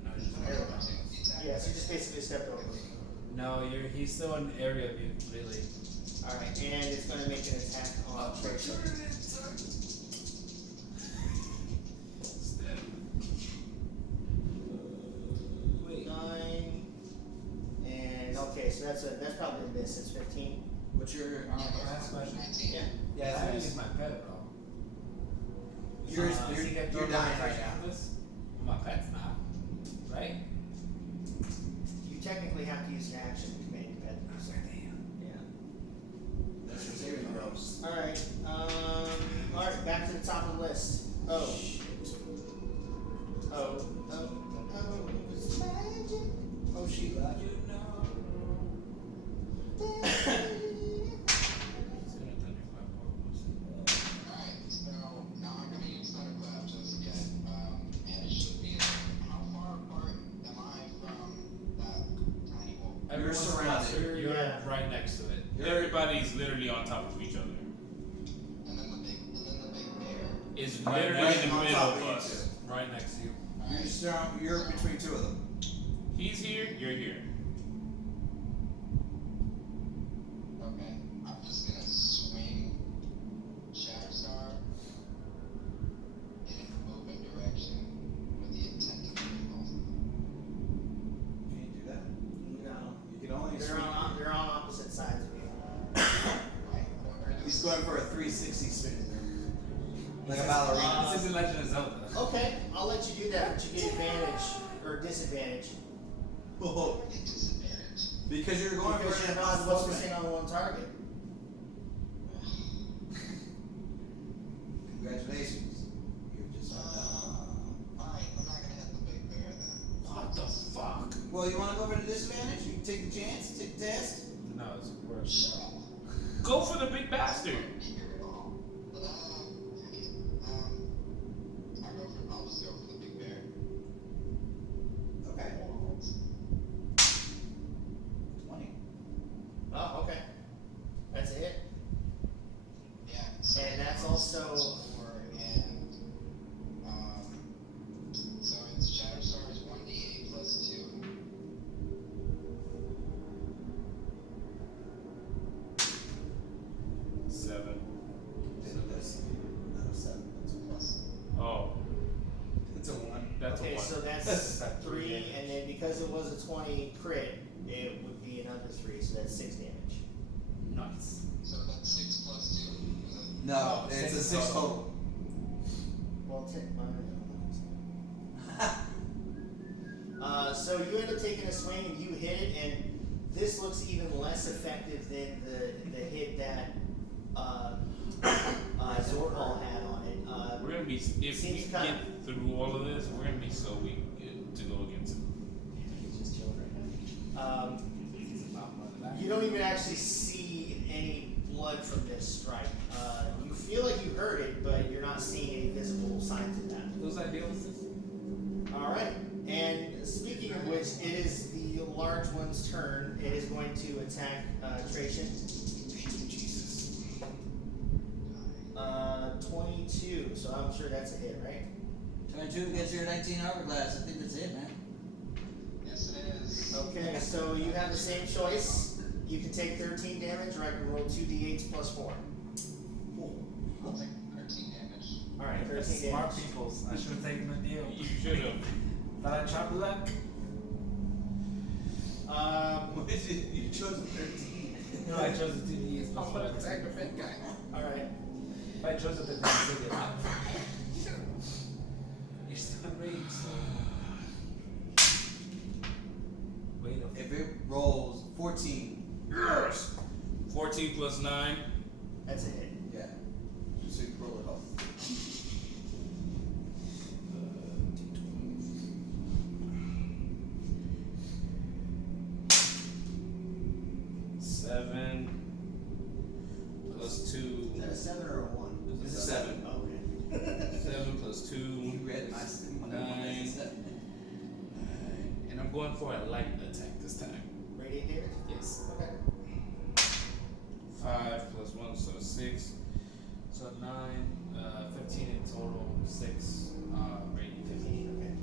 No, he's There we go. Yeah, so you just basically stepped over. no, he's still in the area view, really. Alright, and it's gonna make an attack on Tracer. Wait. 9, and okay, so that's probably a miss. It's 15. What's your Last question. Yeah. Yeah, I it's haven't nice. used my pet, bro. You're Does he get you're thrown dying away right for now. this? My pet's not, right? You technically have to use an action to command your pet. Yeah. That's your saving throws. Alright, back to the top of the list. Oh, it's magic. Oh, she left. You know. He's gonna thunderclap all of us. Alright, so now I'm gonna use Thunderclap just yet. And it should be how far apart am I from that tiny wolf? Everyone's surrounded. closer, You're Yeah. right next to it. Everybody's literally on top of each other. And then the big bear. It's Right literally in the on middle top of of you us. Right next to you. You're between two of them. He's here, you're here. Okay, I'm just gonna swing Shatterstar in a moving direction with the intent of hitting both of them. Can you do that? No. You can only. They're on opposite sides of you. Right, whatever it He's is. going for a 360 spin. Like a ballerina. This is Legend of Zelda. Okay, I'll let you do that, but you get advantage or disadvantage. Whoa. Get disadvantage. Because you're going Because for you're an not impossible focusing spin. on one target. Congratulations. You've just done. Alright, I'm not gonna hit the big bear then. What the fuck? Well, you want to go for the disadvantage? You can take the chance, take the test. No, it's worse. Shut up. Go for the big bastard. I'll just go for the big bear. Okay. 20. Oh, okay. That's a hit. Yeah. And that's also. And so it's Shatterstar is 1d8 plus 2. 7. That's not a 7. That's a Plus. Oh, It's a 1. that's Okay, a 1. so that's That's 3, damage. and then because it was a 20 crit, it would be another 3, so that's 6 damage. Nice. So that's 6 plus 2. Is it? No, it's a 6 total. Well, 10. So you end up taking a swing and you hit it, and this looks even less effective than the hit that Zorhal had on it. We're gonna be, if we Seems get kinda- through all of this, we're gonna be so weak to go against him. He's just chilling right now. He's about one back. You don't even actually see any blood from this strike. You feel like you heard it, but you're not seeing any visible signs of that. Whose idea was this? Alright, and speaking of which, it is the large one's turn. It is going to attack Trajan. Jesus. 22. So I'm sure that's a hit, right? 22 against your 19 armor class. I think that's it, man. Yes, it is. Okay, so you have the same choice. You can take 13 damage, or I can roll 2d8s plus 4. I'll take 13 damage. Alright, 13 Smart damage. peoples. I should have taken the deal. You should have. Thought I chopped luck. You chose 13. No, I chose the 2D. I'm gonna attack the bad guy. Alright. If I chose the 15, I'd still get out. You're still in range, so. Wait a If it rolls 14, Yes. 14 plus 9. That's a hit. yeah. So you roll it off. Seven plus 2. Is that a 7 or a 1? It's a 7. Oh, okay. 7 plus 2. You read my 9. And I'm going for a light attack this time. Radiant damage? Yes. Okay. 5 plus 1, so 6. So 9, 15 in total, 6, rating 15, okay.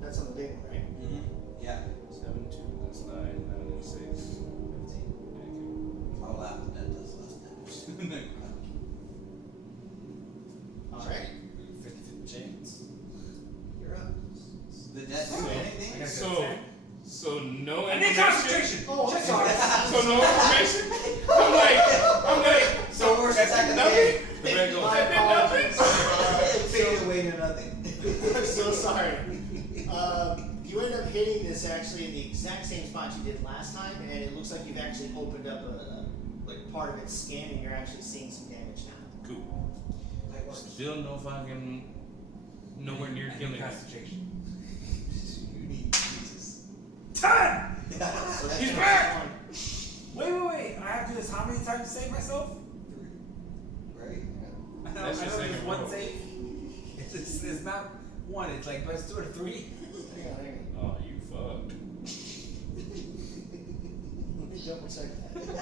That's on the big one, right? Mm-hmm. Yeah. 7, 2, that's 9, 9 and 6. 15. I'll laugh at that. Does less damage. Alright. 50 chance. You're up. Did that do I anything? gotta So, go attack. so no I need information. concentration! Oh, I'm sorry. So no information. I'm like, So worst attack of the nothing. game. The red goes, My that been nothing. apologies. It faded away to nothing. I'm so sorry. You end up hitting this actually in the exact same spot you did last time, and it looks like you've actually opened up like part of its skin, and you're actually seeing some damage now. Cool. Still no fucking nowhere near I need killing it. concentration. You need Jesus. Time! So that's He's your back! one. Wait. I have to do this how many times to save myself? Right? I know That's your there's second one roll. save. It's not one, it's like let's do it 3. Hang on. Oh, you fucked. Let me double check that. Where's the,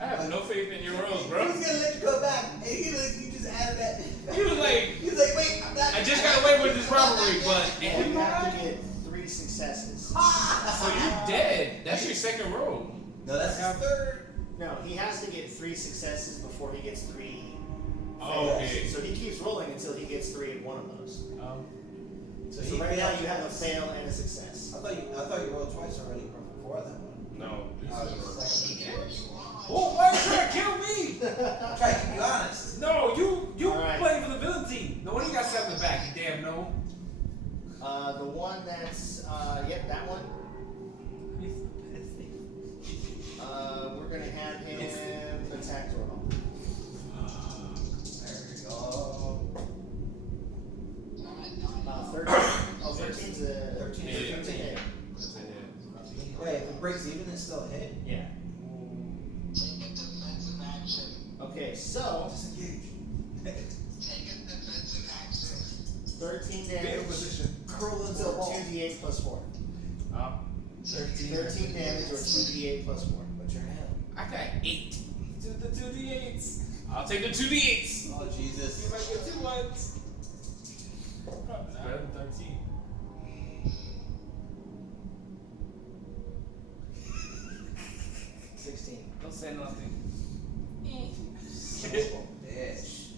I have no faith in your rolls, bro. He's gonna let you go back, and he just added that. He was like, He's like, wait, I'm not. I just got away with this robbery, but and you have to get 3 successes. so you're dead. That's your second roll. No, that's his third. No, he has to get 3 successes before he gets 3 Oh, fails. okay. So he keeps rolling until he gets 3 of one of those. So So he right now failed. you have a fail and a success. I thought you rolled twice already before that one. No. Oh, why are you trying to kill me? I'm trying to keep you honest. No, you Alright. playing for the villain team. No wonder you got 7 in the back, you damn no. The one that's yep, that one. We're gonna have him attack Zorhal. There we go. 13. Oh, 13's a 13 is a a hit. That's a hit. Wait, if it breaks even, it's still a hit. Yeah. Take a defensive action. Okay, so Disengage. Take a defensive action. 13 Fatal damage. position. Curl into 2d8 plus 4. 13 damage or 2d8 plus 4. What's your hell? I got 8. Do the 2d8s. I'll take the 2d8s. Oh, Jesus. You might get 2 ones. Probably better than 13. Don't say nothing. Bitch.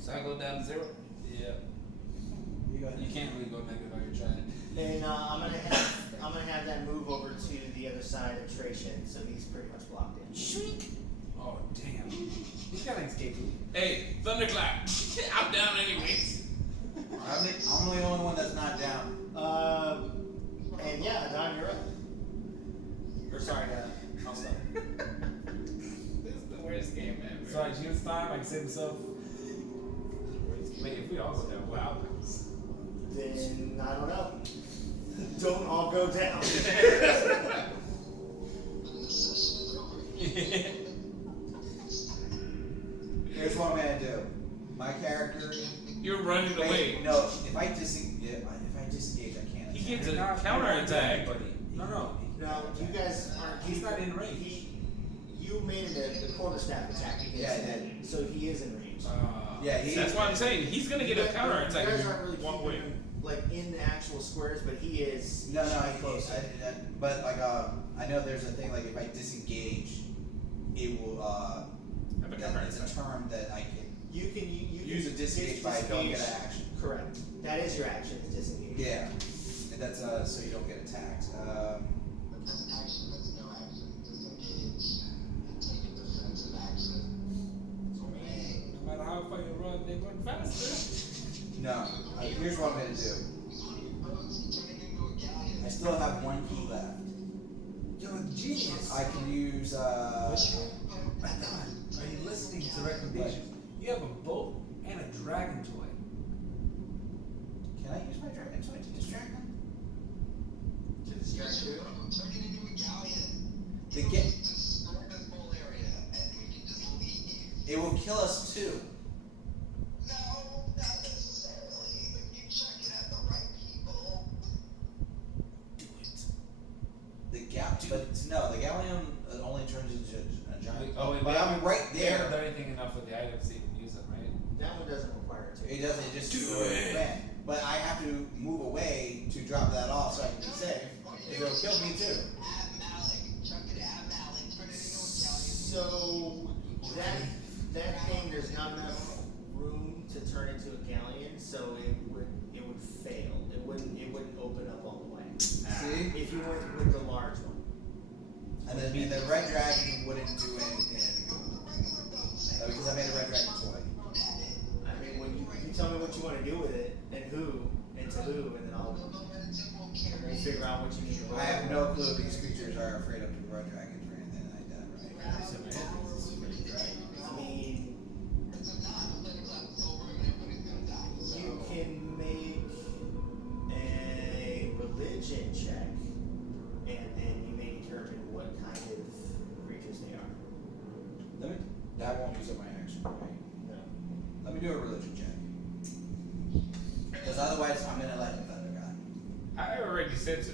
So I go down to 0. Yeah. You got You can't really go negative while you're trying. Then I'm gonna have that move over to the other side of Tracian, so he's pretty much blocked in. Shriek. Oh, damn. He's got an escape route. Hey, thunderclap. I'm down anyways. I'm the only one that's not down. And yeah, Don, you're up. Or sorry, I'll stop. This is the worst game ever. So I use time, I can save myself. Wait, if we all go down, what outcomes? Then I don't know. Don't all go down. The session is over. Here's what I'm gonna do. My character. You're running away. Wait, no. If I disengage, I can't. He gets You're a not- counter you're not attack. anybody. No. No, you guys aren't. He's not in range. You You made it a quarterstaff attack against him, so he is in range. That's why I'm saying he's gonna get a counter attack. You if guys you aren't really walk away. keeping him, like in the actual squares, but he is. No, close. but like I know there's a thing like if I disengage, it will Have a counter it's attack. a term that I can You can use a disengage, but I don't get an action. Correct. That is your action. Is disengage. Yeah, and that's so you don't get attacked. But that's action, that's no action. Disengage and take a defensive action. No matter how far you run, they run faster. No, here's what I'm gonna do. I still have one key left. You're a genius. I can use Are you listening to recommendations? You have a boat and a dragon toy. Can I use my dragon toy to distract them? To distract you? Turn it into a galleon. The It'll ga- just destroy this whole area, and we can just leave. It will kill us too. No, not necessarily. If you check it at the right people. Do it. The galleon only turns into a giant. Oh, wait, but we I'm haven't- right We haven't there. done anything enough with the items to even use them, right? That one doesn't require it to. It doesn't. It just Do it. man. But I have to move away to drop that off so I can be safe. It'll kill me too. At Malik. Chuck it at Malik. Turn it into a galleon. So that thing, there's not enough room to turn into a galleon, so it would fail. It wouldn't open up all the way. See? If you went with the large one. And then the red dragon wouldn't do anything because I made a red dragon toy. I mean, when you tell me what you want to do with it and who and to who, and then I'll we'll figure out what you need to roll. I have no clue if these creatures are afraid of the red dragons or anything like that, right? I mean, you can make a religion check, and then you may determine what kind of creatures they are. That won't use up my action, right? No. Let me do a religion check. Because otherwise, I'm gonna let the thunder god. I already said it.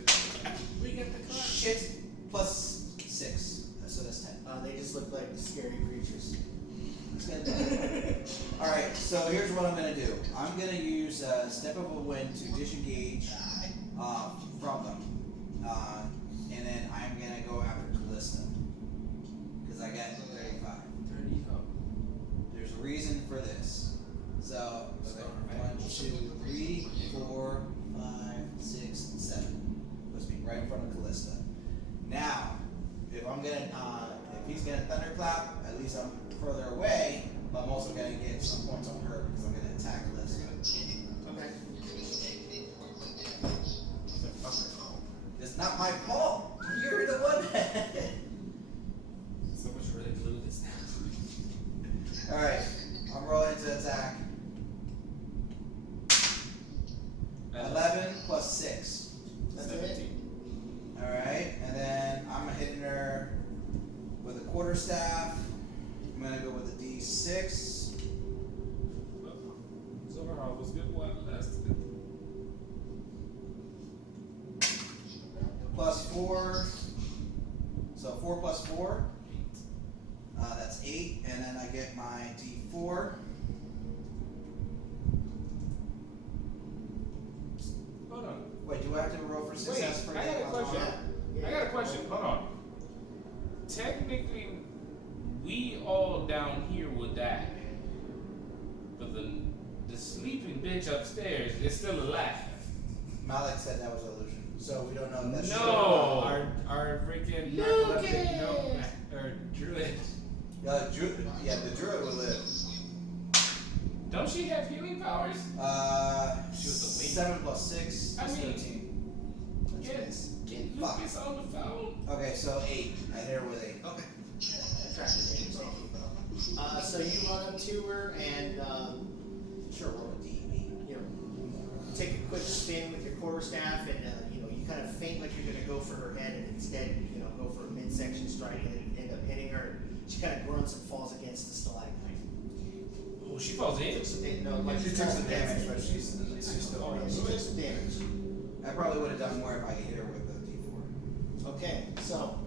We got the card. Shit, plus 6, so that's 10. They just look like scary creatures. Let's get that. All right, so here's what I'm gonna do. I'm gonna use step of a wind to disengage from them, and then I'm gonna go after Callista because I got 35. 30 ho. There's a reason for this. So, okay, 1, 2, 3, 4, 5, 6, 7. Puts me right in front of Callista. Now, if I'm gonna, if he's gonna thunderclap, at least I'm further away. But I'm also gonna get some points on her because I'm gonna attack Callista. Okay. It's not my fault. You're the one. So much really glue this now. All right, I'm rolling to attack. 11 plus 6. That's it. All right, and then I'm hitting her with a quarterstaff. I'm gonna go with a D6. Zorro was good while it lasted. Plus 4. So 4 plus 4. That's 8, and then I get my D4. Hold on. Wait, do I have to roll for success for I got a question. Yeah. I got a question. Hold on. Technically, we all down here would die, but the sleeping bitch upstairs is still alive. Malik said that was an illusion, so we don't know if that's No. true. Our freaking Look narcoleptic or druid. The druid will live. Don't she have healing powers? She was awake. 7 plus 6 I is mean- 13. Get Fuck. Lucas on the phone. Okay, so 8. I hit her with 8. Okay. Attractive damage, thank you. So you run up to her and Sure, roll a D. you know, take a quick spin with your quarterstaff, and you kind of feint like you're gonna go for her head, and instead go for a midsection strike and end up hitting her. She kind of grunts and falls against the stalagmite. Oh, she falls in. She took some damage, but she's still Oh, yeah, alright. she took some damage. I probably would have done more if I hit her with the D4. Okay, so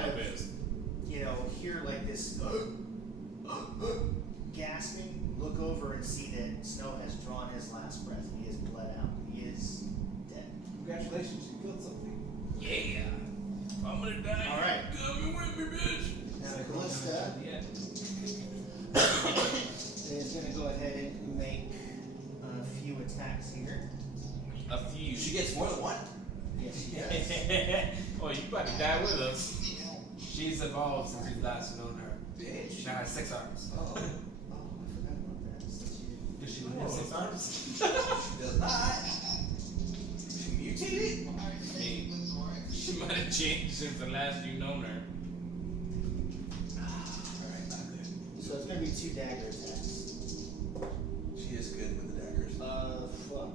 kind of, best. hear like this gasping, look over and see that Snow has drawn his last breath. He is bled out. He is dead. Congratulations, you killed something. Yeah. I'm gonna die. All right. Come with me, bitch. Now Callista Yeah. is going to go ahead and make a few attacks here. A few. She gets more than one. Yes, she does. Oh, you about to die with us. She's evolved since we've last known her. Bitch. She now has 6 arms. Oh. Oh, I forgot about that. Does she have 6 arms? She does not. She mutated? I mean, she might have changed since the last you known her. Alright, not good. So it's going to be 2 dagger attacks. She is good with the daggers. Fuck.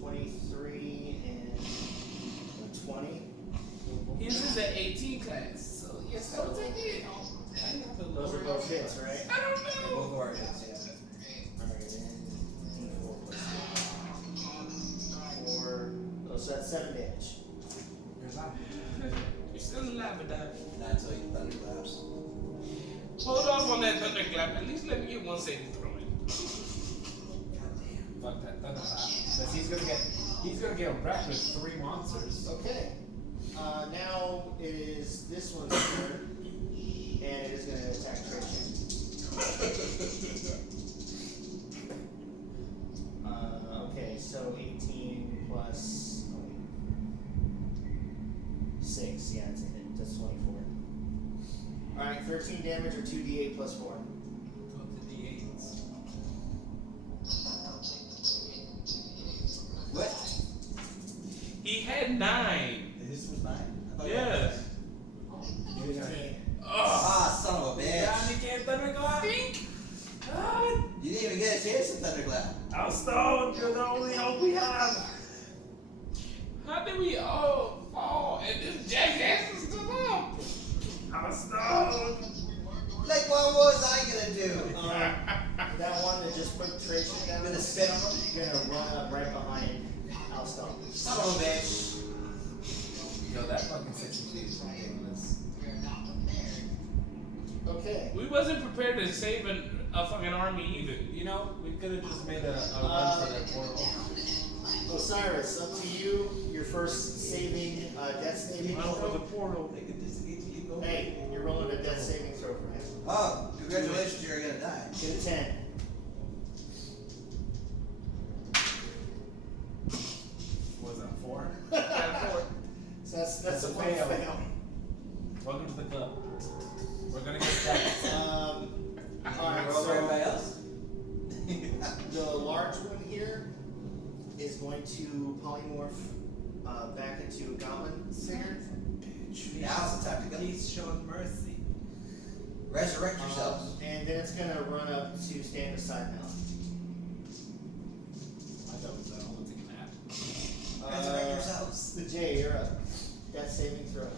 23 and 20. His is an 18 class, so yes, I'll take it. Those are both hits, right? I don't know. Both of our hits, yeah. Alright, and D4 plus 4. Oh, so that's 7 damage. There's that. You're still alive, but die. Not until you thunderclaps. Hold off on that thunderclap. At least let me get one saving throw in. God Fuck that thunderclap. Because he's gonna get wrecked with 3 monsters. Okay. Now it is this one's turn, and it is going to attack Christian. Okay, so 18 plus 6. Yeah, it's a hit. That's 24. Alright, 13 damage or 2d8 plus 4. Go to D8s. damn. What? He had 9. This was 9? I thought you Yeah. had- Oh. Ah, son of a bitch. Johnny can't thunderclap. You didn't even get a chance to thunderclap. I'm stoned. You're the only hope we have. How did we all fall and this jackass is still up? I'm stoned. Like, what was I gonna do? That one that just put Tracy down, I'm gonna spit on him? gonna run up right behind Alston. Son of a bitch. Yo, that fucking 60 feet is ridiculous. Okay. We wasn't prepared to save a fucking army either. You know, we could have just made a run for the portal. Osiris, up to you. Your first saving, death saving throw. portal. They could disengage and keep going. Hey, you're rolling a death saving throw for him. Oh, congratulations, you're gonna die. Get a 10. What was that, 4? So that's a a one fail. fail. Welcome to the club. We're gonna get jackets. Alright, Roll for everybody so else? the large one here is going to polymorph back into a goblin figure. Now's the time to go. Please show us mercy. Resurrect yourselves. And then it's gonna run up to stand aside now. My job is that. I want to take a nap. Resurrect yourselves. The J, you're up. Death saving throw.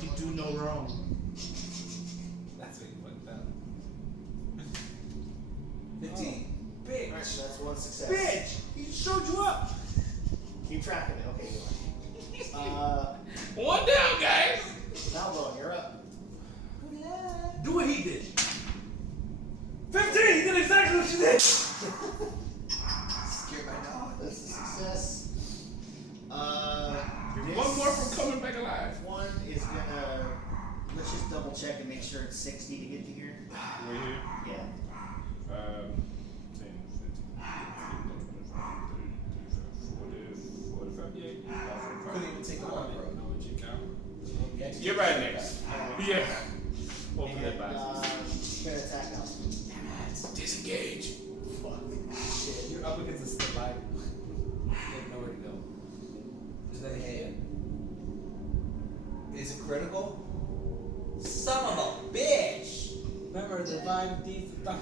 You can do no wrong. That's what you fucked up. 15. Bitch! Alright, so that's one success. Bitch! He showed you up! Keep track of it. Okay, you are. One down, guys. Malbone, you're up. Do what he did. 15! He did exactly what you did! Scared my dog. That's a success. One more from coming back alive. One is gonna. Let's just double check and make sure it's 60 to get to here. We're here. Yeah. 10, 15, 45, yeah. Couldn't even take a walk, bro. Know what you count. You're right next. Yeah. Hopefully And that buys. gonna attack us. Disengage. Fuck. Shit. You're up against a slide. You have nowhere to go. Just like, hey, is it critical? Son of a bitch! Remember the 5D How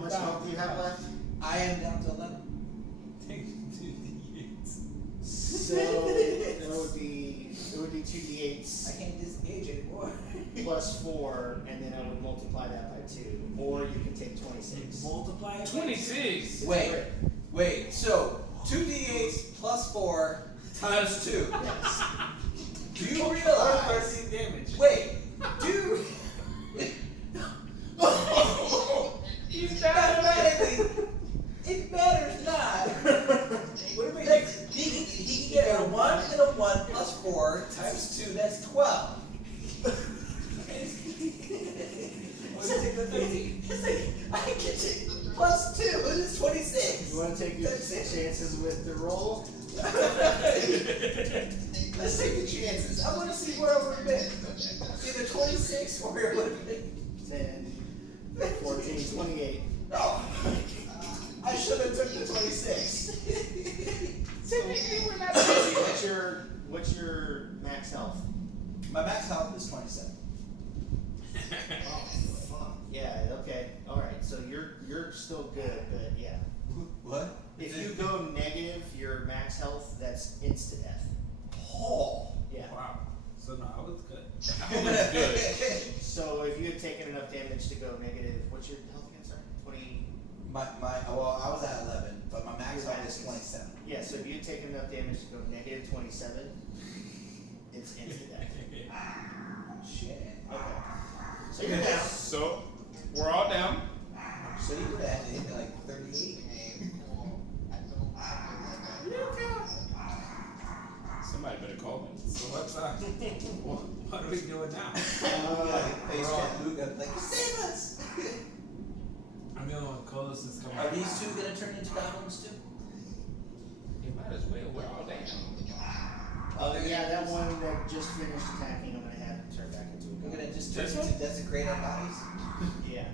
much health do you have left? I am down to 11. Take 2 D8s. So it would be 2d8s I can't disengage anymore. plus 4, and then I would multiply that by 2, or you can take 26. Multiply it. 26. Wait, so 2d8s plus 4 Times 2. Yes. Do you Or realize? 13 damage. Wait, dude. He's down. Mathematically, it matters not. What do we do? He can get a 1 and a 1 plus 4 times 2, that's 12. What do you take the 13? It's like, I can take plus 2, it's 26. You want to take your chances with the roll? Let's take the chances. I want to see where I would have been. Either 26 or it would have been 10, 14, 28. Oh, I should have took the 26. Technically, we're not. What's your max health? My max health is 27. Oh, fuck. Yeah. Okay. All right. So you're still good, but yeah. What? If you go negative, your max health, that's insta death. Oh. Yeah. Wow. So no, I was good. That's good. So if you had taken enough damage to go negative, what's your health again, sorry? 20. Well, I was at 11, but my max Your health max is is- 27. Yeah. So if you had taken enough damage to go negative 27, it's insta death. Shit. Okay. So you're down. So we're all down. So you would have hit like 38. Somebody better call me. So what's what are we doing now? Face we're all- chat Luke up like, save us! I'm the only one. Colos is coming. Are these two gonna turn into goblins too? You might as well. We're all down. Yeah, that one that just finished attacking, I'm gonna have him turn back into a We're goblin. gonna just turn This into one? desecrate our bodies? Yeah.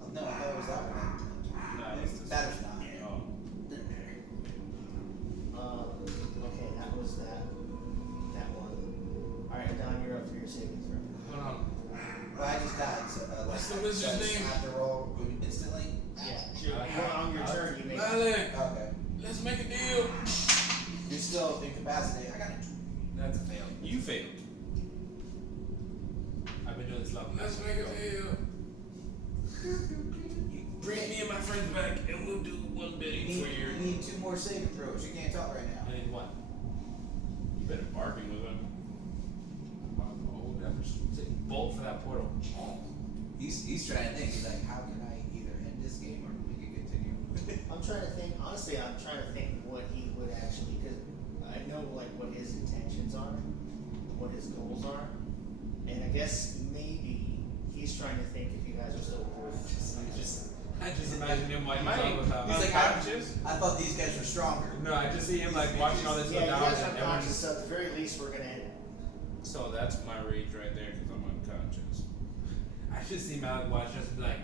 Oh, no, I thought it was that one. Nah, it's just- Matters not. Oh. Okay, that was that one. Alright, Don, you're up for your saving throw. Hold on. Well, I just died, so What's the so wizard's I just name? have to roll instantly? Yeah. On your turn, you make Malik, Okay. let's make a deal. You're still incapacitated. I got it. That's a fail. You failed. I've been doing this long. Let's make a deal. Bring me and my friends back, and we'll do one You bidding need, for your. you need 2 more saving throws. You can't talk right now. I need one. You better bargain with him. Oh, damage. Bolt for that portal. He's trying to think. He's like, how can I either end this game or make it continue? I'm trying to think, honestly, I'm trying to think what he would actually, because I know like what his intentions are, what his goals are, and I guess maybe he's trying to think if you guys are still worth I just imagine him like Mike, talking about. He's like, unconscious. I thought these guys were stronger. No, I just see him like watching all this Yeah, go you down, guys and are everyone's conscious, so at the very least we're gonna end it. So that's my rage right there, because I'm unconscious. I just see Malik watch us and be like,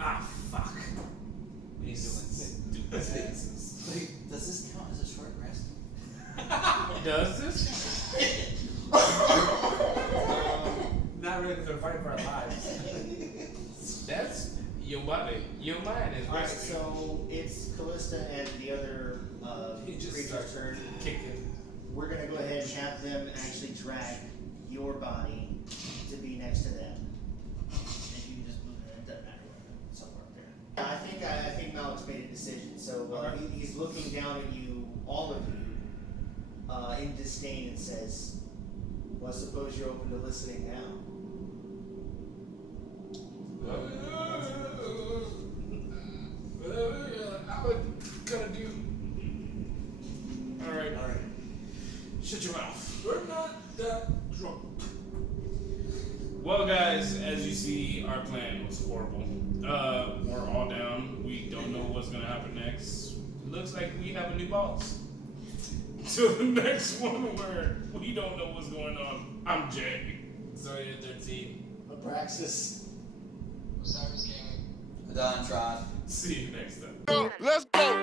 ah, fuck. What are you doing? Stupid asses. Wait, does this count as a short rest? Does this? Not really, because we're fighting for our lives. That's your body. Your mind is Alright, resting. so it's Callista and the other He just creature's starts turn. kicking. We're gonna go ahead and have them actually drag your body to be next to them. And you can just move it, it doesn't matter where, somewhere up there. Yeah, I think Malik's made a decision, so Okay. he's looking down at you, all of you, in disdain and says, well, I suppose you're open to listening now. I would gotta do. Alright. Shut your mouth. We're not that drunk. Well, guys, as you see, our plan was horrible. We're all down. We don't know what's gonna happen next. Looks like we have a new boss. Till the next one where we don't know what's going on. I'm Jay. Sorry to 13. Abraxas. Osiris Gaming. Don Tron. See you next time. Let's go.